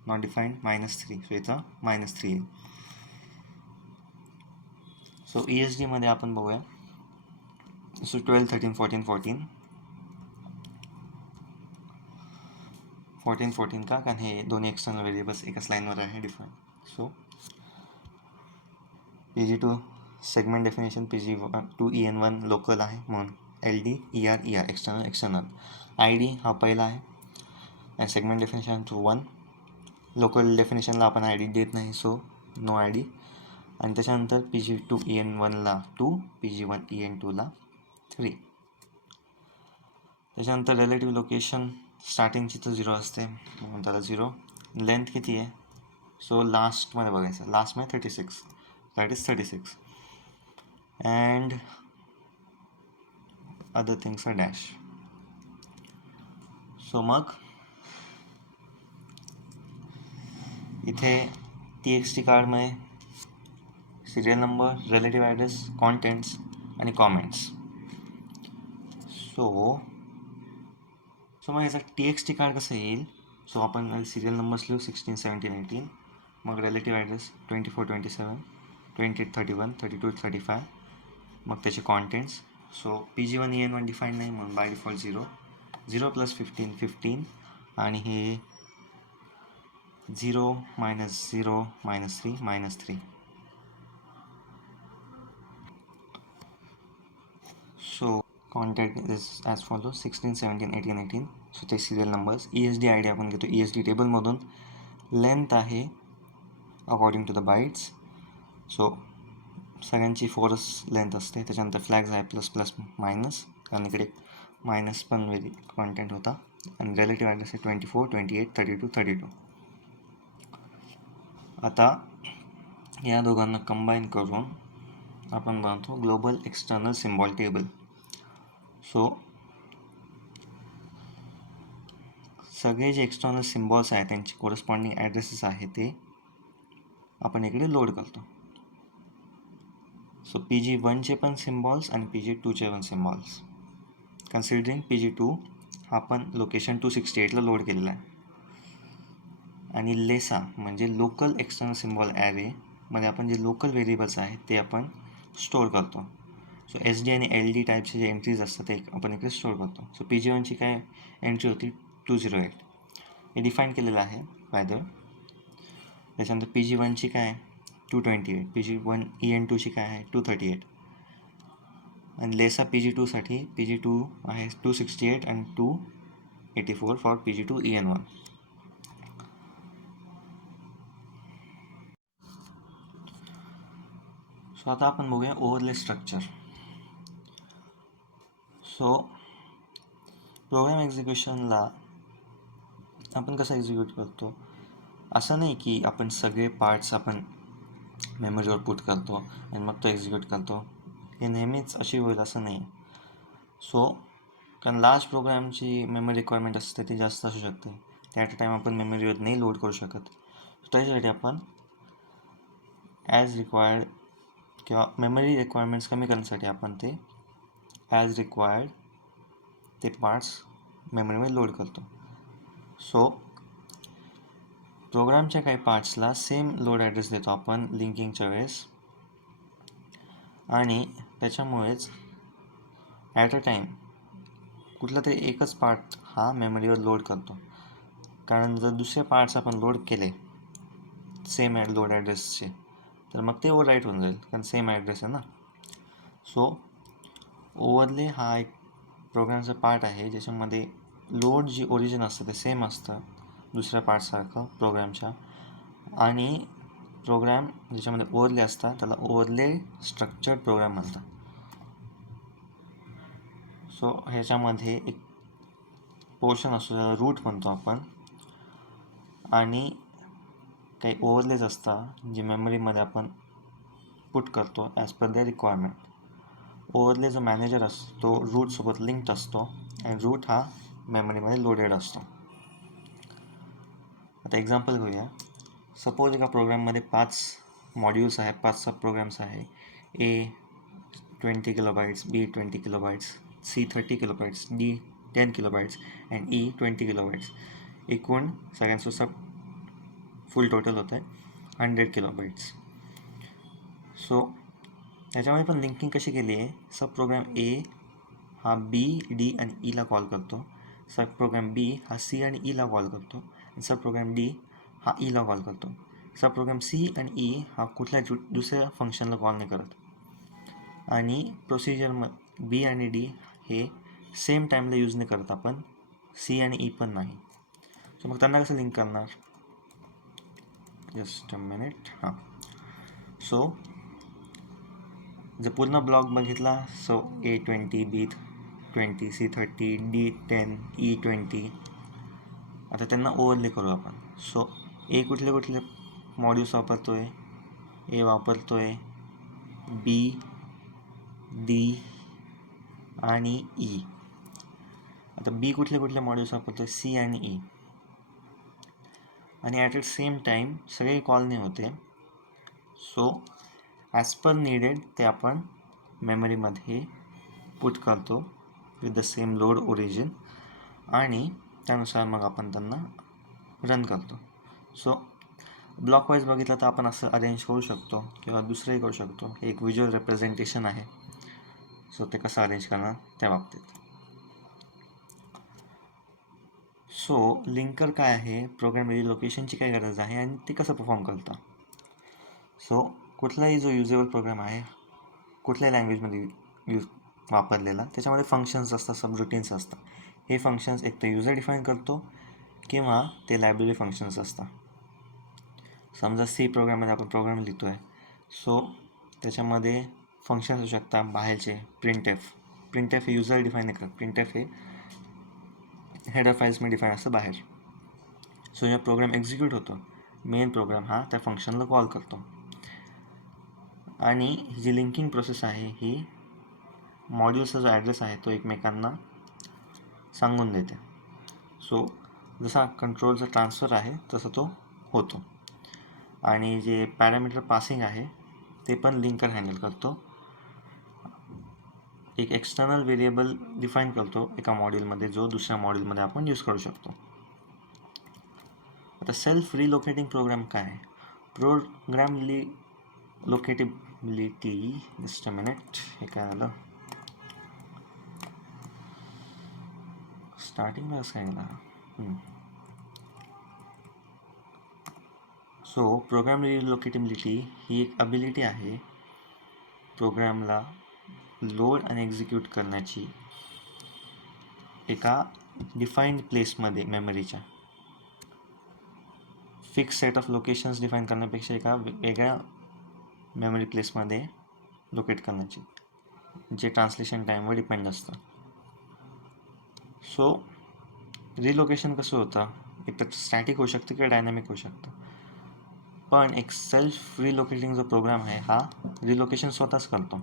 not defined -3. So इथं -3 येईल. सो ESD मध्ये आपण बघूया. सो 12, 13, 14, 14 का? कारण हे दोन्ही एक्सटर्नल व्हेरिएबल्स एकाच लाईनवर आहे define. So PG2 segment definition PG2 EN1 local आहे म्हणून LD ER एक्सटर्नल. ID हा पहिला आहे आणि सेगमेंट डेफिनेशन 1. लोकल डेफिनेशनला आपण ID देत नाही, सो नो ID. आणि त्याच्यानंतर PG2 EN1ला 2, PG1 EN2ला 3. त्याच्यानंतर रिलेटिव्ह लोकेशन स्टार्टिंगची तर 0 असते म्हणून त्याला 0. लेंथ किती आहे? सो लास्टमध्ये बघायचं. लास्टमध्ये 36, that is 36. And other things are dash. So मग इथे TXT कार्डमध्ये serial number, relative address, contents आणि कॉमेंट्स. सो मग याचा TXT कार्ड कसं येईल? सो आपण सिरियल नंबर्स लिहू 16, 17, 18. मग रिलेटिव्ह ॲड्रेस 24, 27, 28, 31, 32, 35. मग त्याचे contents. So PG1 EN1 define नाही म्हणून बाय डिफॉल्ट 0. 0 + 15, 15. आणि हे 0 - 0 - 3 - 3. So contact is as follow 16, 17, 18, 18. So ते सिरियल नंबर्स. ESD ID आपण घेतो ESD टेबलमधून. लेंथ आहे according to the bytes. So सगळ्यांची 4च लेंथ असते. त्याच्यानंतर फ्लॅग्स आहे प्लस प्लस मायनस, कारण इकडे मायनस पण कॉन्टेंट होता. आणि रिलेटिव्ह ॲड्रेस आहे 24, 28, 32, 32. आता या दोघांना कंबाईन करून आपण बनवतो global external symbol table. So सगळे जे एक्सटर्नल सिम्बॉल्स आहेत त्यांचे कोरस्पॉन्डिंग ॲड्रेसेस आहे ते आपण इकडे लोड करतो. सो PG1चे पण सिम्बॉल्स आणि PG2चे पण सिम्बॉल्स. कन्सिडरिंग PG2 हा आपण लोकेशन 268ला लोड केलेला आहे. आणि लेसा म्हणजे लोकल एक्सटर्नल सिम्बॉल ॲरे मध्ये आपण जे लोकल व्हेरिएबल्स आहेत ते आपण स्टोअर करतो. सो एस डी आणि एल डी टाईपचे जे एंट्रीज असतात ते आपण इकडे स्टोअर करतो. सो PG1ची काय एंट्री होती 208, हे डिफाईन केलेलं आहे बाय द वे. त्याच्यानंतर PG1ची काय 228, PG1 EN2ची काय आहे 238, आणि लेसा PG2साठी PG2 आहे 268 आणि 284 फॉर PG2 EN1. सो आता आपण बघूया ओव्हरले स्ट्रक्चर. सो प्रोग्राम एक्झिक्युशनला आपण कसं एक्झिक्यूट करतो, असं नाही की आपण सगळे पार्ट्स आपण मेमरीवर पुट करतो आणि मग तो एक्झिक्यूट करतो. हे नेहमीच अशी होईल असं नाही. सो कारण लार्ज प्रोग्रामची मेमरी रिक्वायरमेंट असते ती जास्त असू शकते, त्या ॲट अ टाईम आपण मेमरीवर नाही लोड करू शकत. त्याच्यासाठी आपण ॲज रिक्वायर्ड किंवा मेमरी रिक्वायरमेंट्स कमी करण्यासाठी आपण ते ॲज रिक्वायर्ड ते पार्ट्स मेमरीमध्ये लोड करतो. सो प्रोग्रामच्या काही पार्ट्सला सेम लोड ॲड्रेस देतो आपण लिंकिंगच्या वेळेस, आणि त्याच्यामुळेच ॲट अ टाईम कुठला तरी एकच पार्ट हा मेमरीवर लोड करतो. कारण जर दुसरे पार्ट्स आपण लोड केले सेम लोड ॲड्रेसचे तर मग ते ओव्हरराईट होऊन जाईल, कारण सेम ॲड्रेस आहे ना. सो ओव्हरले हा एक प्रोग्रामचा पार्ट आहे ज्याच्यामध्ये लोड जी ओरिजिन असतं ते सेम असतं दुसऱ्या पार्टसारखं प्रोग्रामच्या, आणि प्रोग्राम ज्याच्यामध्ये ओव्हरले असतात त्याला ओव्हरले स्ट्रक्चर्ड प्रोग्राम म्हणतात. सो ह्याच्यामध्ये एक पोर्शन असतो त्याला रूट म्हणतो आपण, आणि काही ओव्हरलेज असतात जे मेमरीमध्ये आपण पुट करतो as per the requirement. Overlay जो मॅनेजर असतो तो रूटसोबत लिंक्ड असतो आणि रूट हा मेमरीमध्ये लोडेड असतो. आता एक्झाम्पल घेऊया. सपोज एका प्रोग्राममध्ये 5 मॉड्यूल्स आहे, 5 सब प्रोग्राम्स आहे. A 20 kilobytes, B 20 kilobytes, C 30 kilobytes, D 10 kilobytes and E 20 kilobytes. एकूण सगळ्यांचं सब फुल टोटल होतं आहे 100 किलोबाइट्स. सो त्याच्यामध्ये पण लिंकिंग कशी केली आहे, सब प्रोग्राम ए हा बी, डी आणि ईला कॉल करतो, सब प्रोग्राम बी हा सी आणि ईला कॉल करतो, आणि सब प्रोग्राम डी हा ईला कॉल करतो. सब प्रोग्राम सी आणि ई हा कुठल्या दुसऱ्या फंक्शनला कॉल नाही करत, आणि प्रोसिजर बी आणि डी हे सेम टाईमला यूज नाही करत आपण, सी आणि ई पण नाही. सो मग त्यांना कसं लिंक करणार, जस्ट अ मिनिट. हां, सो जर पूर्ण ब्लॉक बघितला, so A20, B20, C30, D10, E20. आता त्यांना ओव्हरले करू आपण. सो ए कुठले कुठले मॉड्यूल्स वापरतो आहे, ए वापरतो आहे बी, डी आणि ई. आता बी कुठले कुठले मॉड्यूल्स वापरतो आहे, सी आणि ई, आणि ॲट द सेम टाईम सगळे कॉल नाही होते. सो ॲज पर नीडेड ते आपण मेमरीमध्ये पुट करतो with the same load origin, आणि त्यानुसार मग आपण त्यांना रन करतो. सो ब्लॉक वाईज बघितलं तर आपण असं अरेंज करू शकतो किंवा दुसरंही करू शकतो. हे एक व्हिज्युअल रिप्रेझेंटेशन आहे. सो ते कसं अरेंज करणार त्या बाबतीत. सो लिंकर काय आहे, प्रोग्राम लोकेशनची काय गरज आहे आणि ते कसं परफॉर्म करतं. सो कुठलाही जो युजेबल प्रोग्राम आहे कुठल्याही लँग्वेजमध्ये वापरलेला, त्याच्यामध्ये फंक्शन्स असतात, सबरुटीन्स असतात. हे फंक्शन्स एक तर युजर डिफाईन करतो किंवा ते लायब्ररी फंक्शन्स असतात. समजा सी प्रोग्राममध्ये आपण प्रोग्राम लिहितो आहे, सो त्याच्यामध्ये फंक्शन्स असू शकतात बाहेरचे. प्रिंट एफ हे युजर डिफाईन नाही करत, प्रिंट एफ हे हेडर फाईल्समध्ये डिफाईन असतं बाहेर. सो जेव्हा प्रोग्राम एक्झिक्यूट होतो, मेन प्रोग्राम हा त्या फंक्शनला कॉल करतो, आणि ही जी लिंकिंग प्रोसेस आहे ही मॉड्यूल्सचा जो ॲड्रेस आहे तो एकमेकांना सांगून देते. सो जसा कंट्रोलचा ट्रान्सफर आहे तसं तो होतो, आणि जे पॅरामीटर पासिंग आहे ते पण लिंकर हँडल करतो. एक एक्सटर्नल व्हेरिएबल डिफाईन करतो एका मॉड्यूलमध्ये जो दुसऱ्या मॉड्यूलमध्ये आपण यूज करू शकतो. आता सेल्फ रिलोकेटिंग प्रोग्राम काय आहे, प्रोग्राम लोकेटिव्ह एक्झिक्युटेबिलिटी, जस्ट अ मिनिट, हे काय आलं स्टार्टिंगला असं आहे ना. सो प्रोग्राम रिलोकेटेबिलिटी ही एक अबिलिटी आहे प्रोग्रामला लोड आणि एक्झिक्यूट करण्याची एका डिफाईन्ड प्लेसमध्ये मेमरीच्या. Fix set of locations define करण्यापेक्षा एका वेगळ्या मेमरी प्लेसमध्ये लोकेट करण्याची, जे ट्रान्सलेशन टाईमवर डिपेंड असतं. सो रिलोकेशन कसं होतं, एक तर स्टॅटिक होऊ शकतं किंवा डायनॅमिक होऊ शकतं. पण एक सेल्फ रिलोकेटिंग जो प्रोग्राम आहे हा रिलोकेशन स्वतःच करतो.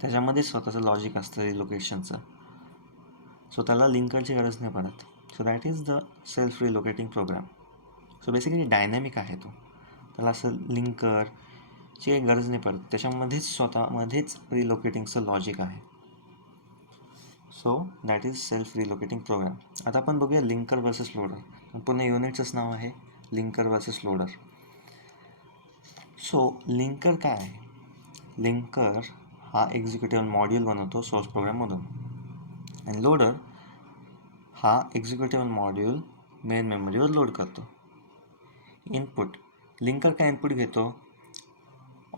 त्याच्यामध्येच स्वतःचं लॉजिक असतं रिलोकेशनचं. सो त्याला लिंकरची गरज नाही पडत. So that is the self relocating program. So basically dynamic आहे तो. त्याला असं लिंकरची काही गरज नाही पडत. त्याच्यामध्येच स्वतःमध्येच रिलोकेटिंगचं लॉजिक आहे. So that is self relocating program. आता आपण बघूया लिंकर वर्सेस लोडर. पुन्हा युनिटचंच नाव आहे linker versus loader. So linker काय आहे? लिंकर हा एक्झिक्युटिव्ह मॉड्यूल बनवतो सोर्स प्रोग्राममधून, आणि लोडर हा एक्झिक्युटिव्ह मॉड्यूल मेन मेमरीवर लोड करतो. इनपुट, लिंकर काय इनपुट घेतो?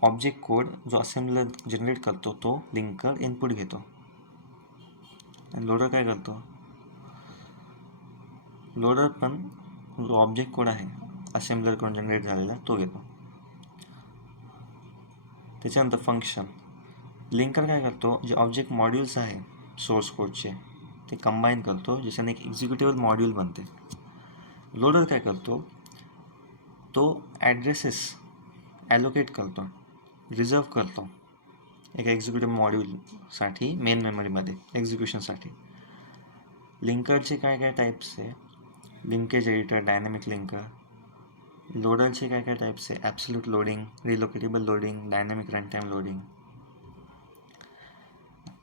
ऑब्जेक्ट कोड जो असेंब्लर जनरेट करतो तो लिंकर इनपुट घेतो. आणि लोडर काय करतो? लोडर पण जो ऑब्जेक्ट कोड आहे असेंब्लरकडून जनरेट झालेला तो घेतो. त्याच्यानंतर फंक्शन, लिंकर काय करतो? जे ऑब्जेक्ट मॉड्यूल्स आहे सोर्स कोडचे ते कंबाईन करतो, ज्याच्याने एक एक्झिक्युटिव्ह मॉड्यूल बनते. लोडर काय करतो? तो ॲड्रेसेस ॲलोकेट करतो, रिझर्व करतो एका एक्झिक्युटिव्ह मॉड्यूलसाठी मेन मेमरीमध्ये एक्झिक्युशनसाठी. लिंकरचे काय काय टाईप्स आहे? Linkage editor, dynamic linker. लोडरचे काय काय टाईप्स आहे? Absolute loading, relocatable loading, dynamic runtime loading.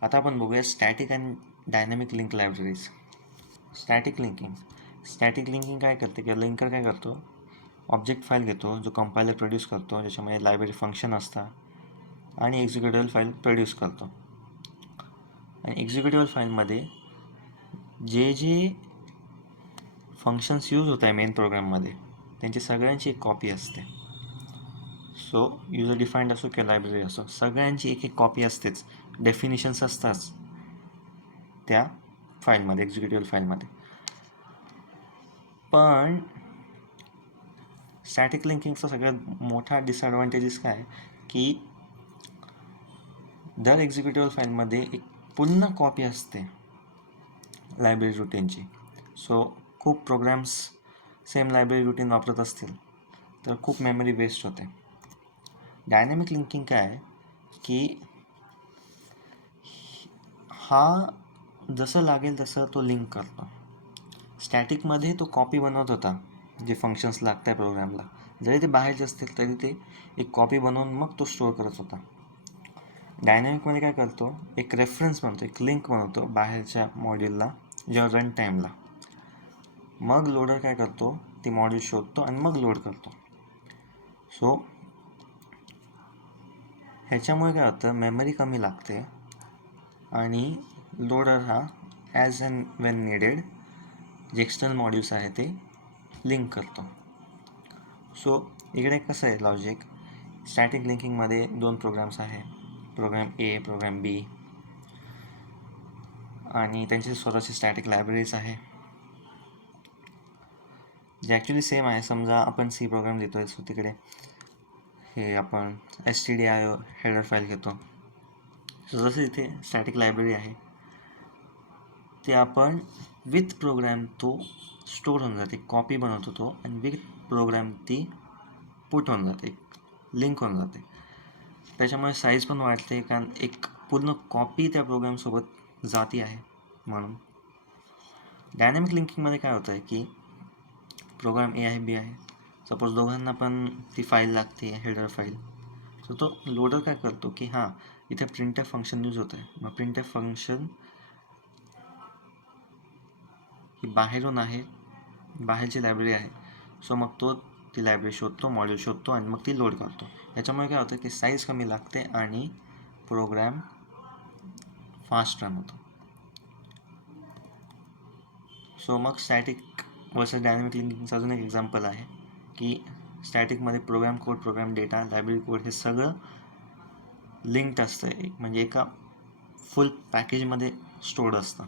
आता आपण बघूया static and dynamic link libraries. Static linking काय करते किंवा लिंकर काय करतो? ऑब्जेक्ट फाईल घेतो जो कंपायलर प्रोड्यूस करतो, ज्याच्यामध्ये लायब्ररी फंक्शन असतात, आणि एक्झिक्युटिव्ह फाईल प्रोड्यूस करतो. आणि एक्झिक्युटिव्ह फाईलमध्ये जे जे फंक्शन्स यूज होत आहे मेन प्रोग्राममध्ये त्यांची सगळ्यांची एक कॉपी असते. सो युजर डिफाईंड असो किंवा लायब्ररी असो, सगळ्यांची एक एक कॉपी असतेच. डेफिनिशन्स असतात त्या फाईलमध्ये, एक्झिक्युटिव्ह फाईलमध्ये. पण स्टॅटिक लिंकिंगचा सगळ्यात मोठा डिसॲडव्हान्टेजेस काय की दर एक्झिक्युटिव्ह फाईलमध्ये एक पूर्ण कॉपी असते लायब्ररी रूटीनची. सो खूप प्रोग्राम्स सेम लायब्ररी रूटीन वापरत असतील तर खूप मेमरी वेस्ट होते. डायनॅमिक लिंकिंग काय आहे की हा जसं लागेल तसं तो लिंक करतो. स्टॅटिकमध्ये तो कॉपी बनवत होता जे फंक्शन्स लागत आहे प्रोग्रामला, जरी ते बाहेरचे असतील तरी ते एक कॉपी बनवून मग तो स्टोअर करत होता. डायनॅमिकमध्ये काय करतो? एक रेफरन्स बनवतो, एक लिंक बनवतो बाहेरच्या मॉड्यूलला जेव्हा रन टाईमला. मग लोडर काय करतो? ती मॉड्यूल शोधतो आणि मग लोड करतो. सो ह्याच्यामुळे काय होतं? मेमरी कमी लागते आणि लोडर हा ॲज अँड वेन निडेड जे एक्सटर्नल मॉड्यूल्स आहे ते लिंक करतो. सो इकडे कसं आहे लॉजिक? स्टॅटिक लिंकिंगमध्ये दोन प्रोग्राम्स आहे, प्रोग्राम ए, प्रोग्राम बी, आणि त्यांची स्वतःची स्टॅटिक लायब्ररीज आहे जे ॲक्च्युली सेम आहे. समजा आपण सी प्रोग्राम देतो आहे, सो तिकडे हे आपण stdio हेडर फाईल घेतो. सो जसं इथे स्टॅटिक लायब्ररी आहे ते आपण विथ प्रोग्राम तो स्टोअर होऊन जाते, कॉपी बनवतो तो, आणि विथ प्रोग्राम ती पुट होऊन जाते, लिंक होऊन जाते. त्याच्यामुळे साईज पण वाढते, कारण एक पूर्ण कॉपी त्या प्रोग्रामसोबत जाती आहे म्हणून. डायनॅमिक लिंकिंगमध्ये काय होतं आहे की प्रोग्राम ए आहे, बी आहे, सपोज दोघांना पण ती फाईल लागते हेडर फाईल. सो तो लोडर काय करतो की हां इथे प्रिंटएफ फंक्शन यूज होतं आहे, मग प्रिंटएफ फंक्शन ही बाहेरून आहे, बाहेरची लायब्ररी आहे. सो मग तो ती लायब्ररी शोधतो, मॉड्यूल शोधतो आणि मग ती लोड करतो. याच्यामुळे काय होतं की साईज कमी लागते आणि प्रोग्राम फास्ट रन होतो. सो मग स्टॅटिक वर्सेस डायनॅमिक लिंकिंगचं अजून एक एक्झाम्पल आहे की स्टॅटिकमध्ये program code, program data, library code हे सगळं लिंक्ड असतं, म्हणजे एका फुल पॅकेजमध्ये स्टोर्ड असतं.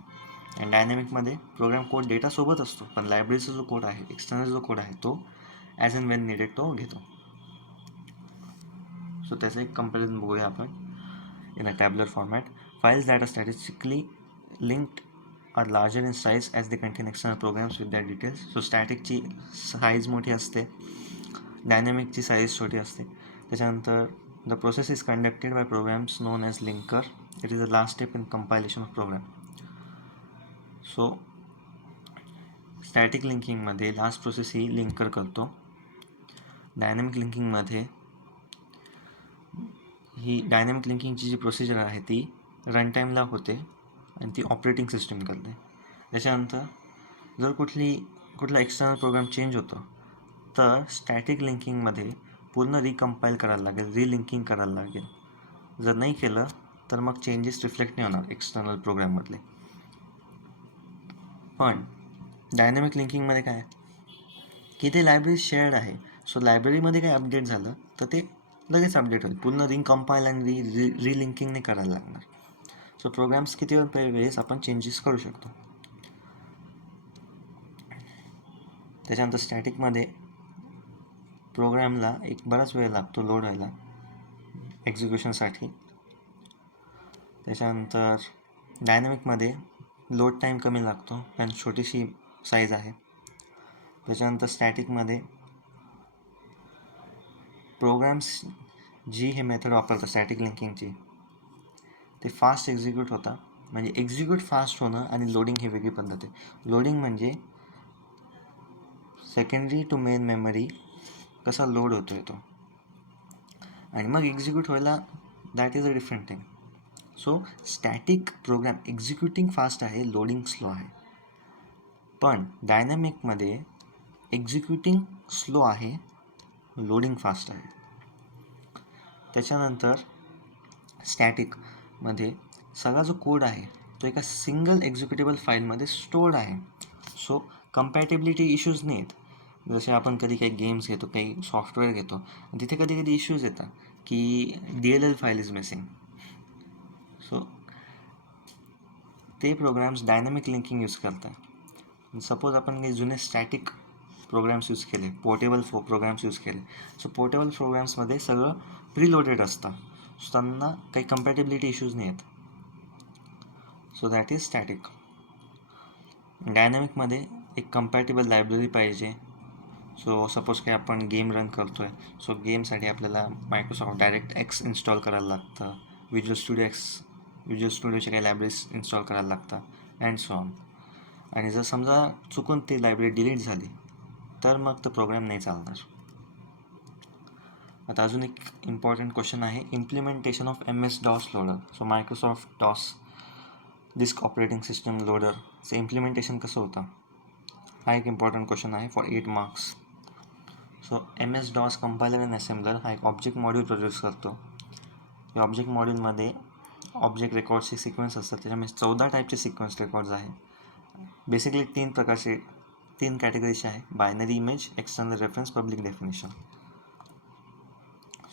आणि डायनॅमिकमध्ये प्रोग्राम कोड डेटा सोबत असतो, पण लायब्ररीचा जो कोड आहे, एक्सटर्नल जो कोड आहे, तो ॲज अँड वेन निडेड तो घेतो. सो त्याचं एक कंपॅरिझन बघूया आपण in a tabular format. Files that are statically linked are larger in size as they contain external programs with their details. So स्टॅटिकची साईज मोठी असते, डायनॅमिकची साईज छोटी असते. त्याच्यानंतर the process is conducted by programs known as linker. It is the last step in compilation of program. So static लिंकिंगमध्ये last process ही linker करतो. Dynamic लिंकिंगमध्ये ही डायनॅमिक लिंकिंगची जी प्रोसिजर आहे ती रन टाईमला होते आणि ती ऑपरेटिंग सिस्टीम करते. त्याच्यानंतर जर कुठला एक्सटर्नल प्रोग्राम चेंज होतो तर स्टॅटिक लिंकिंगमध्ये पूर्ण रिकम्पाईल करायला लागेल, रिलिंकिंग करायला लागेल. जर नाही केलं तर मग चेंजेस रिफ्लेक्ट नाही होणार एक्सटर्नल प्रोग्राममधले. पण डायनॅमिक लिंकिंगमध्ये काय की ते लायब्ररी शेअर्ड आहे. सो लायब्ररीमध्ये काही अपडेट झालं तर ते लगेच अपडेट होईल, पूर्ण रिकम्पाईल आणि रिलिंकिंग नाही करायला लागणार. सो प्रोग्राम्स किती वेळेस आपण चेंजेस करू शकतो. त्याच्यानंतर स्टॅटिकमध्ये प्रोग्रामला एक बराच वेळ लागतो लोड व्हायला एक्झिक्युशनसाठी. त्याच्यानंतर डायनॅमिकमध्ये लोड टाईम कमी लागतो कारण छोटीशी साईज आहे. त्याच्यानंतर स्टॅटिकमध्ये प्रोग्राम्स जी हे मेथड वापरतात स्टॅटिक लिंकिंगची ते फास्ट एक्झिक्यूट होतात. म्हणजे एक्झिक्यूट फास्ट होणं आणि लोडिंग ही वेगळी पद्धत आहे. लोडिंग म्हणजे सेकंडरी टू मेन मेमरी कसा लोड होतो आहे तो, आणि मग एक्झिक्यूट व्हायला that is a different thing. So static program executing fast आहे, लोडिंग स्लो आहे. पण डायनॅमिकमध्ये एक्झिक्युटिंग स्लो आहे, लोडिंग फास्ट आहे. त्याच्यानंतर स्टॅटिकमध्ये सगळा जो कोड आहे तो एका सिंगल एक्झिक्युटेबल फाईलमध्ये स्टोर्ड आहे. सो कम्पॅटेबिलिटी इश्यूज नाही आहेत. जसे आपण कधी काही गेम्स घेतो, काही सॉफ्टवेअर घेतो, तिथे कधी कधी इश्यूज येतात की DLL file is missing. So ते प्रोग्राम्स डायनॅमिक लिंकिंग यूज करतात. सपोज आपण काही जुने स्टॅटिक प्रोग्राम्स यूज केले, पोर्टेबल प्रोग्राम्स यूज केले. सो पोर्टेबल प्रोग्राम्समध्ये सगळं प्रीलोडेड असतं, सो त्यांना काही कम्पॅटेबिलिटी इश्यूज नाही आहेत. So that is static. डायनॅमिकमध्ये एक कम्पॅटेबल लायब्ररी पाहिजे. सो सपोज काही आपण गेम रन करतो आहे, सो गेमसाठी आपल्याला मायक्रोसॉफ्ट डायरेक्ट एक्स इन्स्टॉल करायला लागतं, विज्युअल स्टुडिओच्या काही लायब्ररीज इन्स्टॉल करायला लागतात अँड सो ऑन. आणि जर समजा चुकून ती लायब्ररी डिलीट झाली तर मग तो प्रोग्राम नाही चालणार. आता अजून एक इम्पॉर्टंट क्वेश्चन आहे, implementation of MS-DOS loader. So Microsoft डॉस डिस्क ऑपरेटिंग सिस्टम लोडरचं इम्प्लिमेंटेशन कसं होतं, हा एक इम्पॉर्टंट क्वेश्चन आहे for 8 marks. So MS-DOS compiler and assembler हा एक ऑब्जेक्ट मॉड्यूल प्रोड्यूस करतो. या ऑब्जेक्ट मॉड्यूलमध्ये ऑब्जेक्ट रेकॉर्ड्सचे सिक्वेन्स असतात, त्याच्यामध्ये 14 टाईपचे सिक्वेन्स रेकॉर्ड्स आहे. बेसिकली 3 कॅटेगरीचे आहे, binary image, external reference, public definition.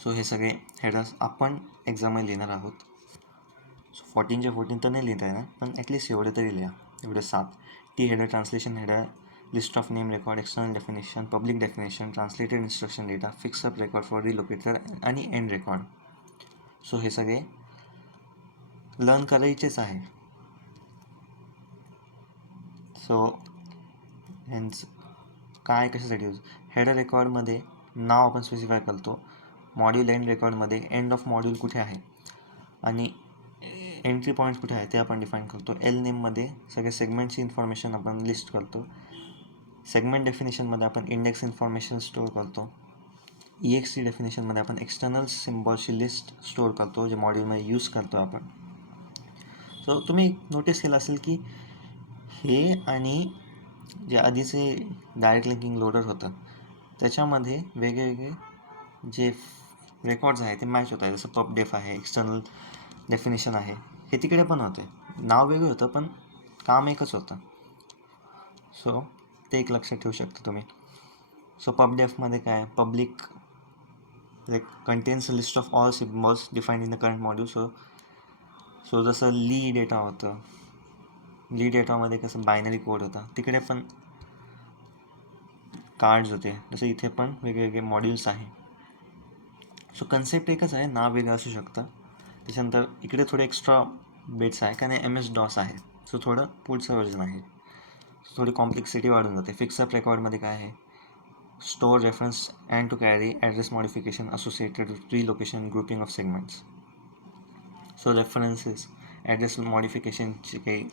So हे सगळे हेडर्स आपण एक्झाममध्ये लिहिणार आहोत. सो 14 तर नाही लिहिता येणार, पण ॲटलिस्ट एवढे तरी लिहा, एवढे 7. T header, translation header, list of name record, external definition, public definition, translated instruction data, fixup record for relocator आणि एंड रेकॉर्ड. सो हे सगळे लर्न करायचेच आहे. सो ह्यांचं काय कशासाठी यूज, हेडर रेकॉर्डमध्ये नाव आपण स्पेसिफाय करतो, मॉड्यूल एंड रेकॉर्डमध्ये एंड ऑफ मॉड्यूल कुठे आहे आणि एंट्री पॉईंट कुठे आहे ते आपण डिफाईन करतो. एल नेममध्ये सगळे सेगमेंटची इन्फॉर्मेशन आपण लिस्ट करतो. सेगमेंट डेफिनेशनमध्ये आपण इंडेक्स इन्फॉर्मेशन स्टोअर करतो. EXT डेफिनेशनमध्ये आपण एक्सटर्नल सिम्बॉल्सची लिस्ट स्टोअर करतो जे मॉड्यूलमध्ये यूज करतो आपण. सो तुम्ही नोटीस केलं असेल की हे आणि जे आधीचे डायरेक्ट लिंकिंग लोडर होतं त्याच्यामध्ये वेगवेगळे जे रेकॉर्ड्स आहे ते मॅच होत आहे. जसं पब डेफ आहे, एक्सटर्नल डेफिनेशन आहे, हे तिकडे पण होते. नाव वेगळं होतं पण काम एकच होतं. सो ते एक लक्षात ठेवू शकता तुम्ही. सो पब डेफमध्ये काय, public contains list of all symbols defined in the current module. So जसं ली डेटा होतं, ली डेटामध्ये कसं बायनरी कोड होता, तिकडे पण कार्ड्स होते. जसं इथे पण वेगवेगळे मॉड्यूल्स आहे. सो कन्सेप्ट एकच आहे, नाव वेगळं असू शकतं. त्याच्यानंतर इकडे थोडे एक्स्ट्रा बिट्स आहे, कारण MS-DOS आहे. सो थोडं पुढचं वर्जन आहे. थोडी कॉम्प्लेक्सिटी वाढून जाते. फिक्सअप रेकॉर्डमध्ये काय आहे, store reference and to carry address modification associated with relocation grouping of segments. So references address मॉडिफिकेशनची काही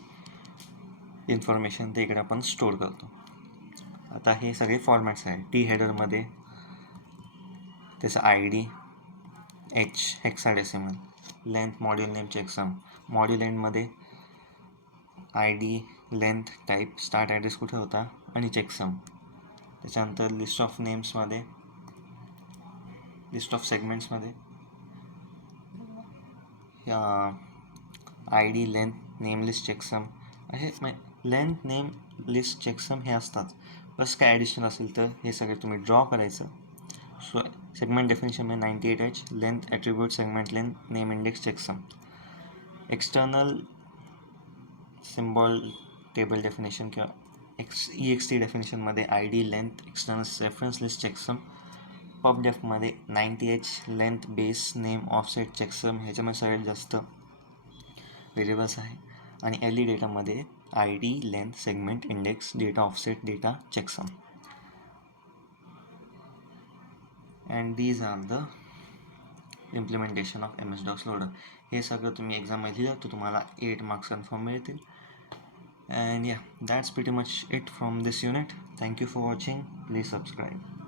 इन्फॉर्मेशन ते इकडे आपण स्टोअर करतो. आता हे सगळे फॉर्मॅट्स आहे. टी हेडरमध्ये त्याचा ID H hexadecimal, length module name checksum, module एंडमध्ये ID length type start address कुठे होता आणि चेकसम. त्याच्यानंतर लिस्ट ऑफ नेम्समध्ये, लिस्ट ऑफ सेगमेंट्समध्ये ID length name list checksum असे लेंथ नेम लिस्ट चेकसम हे असतात. प्लस काय ॲडिशनल असेल तर हे सगळे तुम्ही ड्रॉ करायचं. सो सेगमेंट डेफिनेशनमध्ये 98H length attribute segment length name index checksum. External symbol table definition किंवा EXT डेफिनेशनमध्ये ID length external reference list checksum. Pub डेफमध्ये 90H length base name offset checksum, ह्याच्यामध्ये सगळ्यात जास्त व्हेरिएबल्स आहे. आणि LE डेटामध्ये ID length segment index data offset data checksum. And these are the implementation of MS-DOS loader. हे सगळं तुम्ही एक्झाममध्ये लिहिलं तर तुम्हाला 8 मार्क्स कन्फर्म मिळतील. And yeah, that's pretty much it from this unit. Thank you for watching. Please subscribe.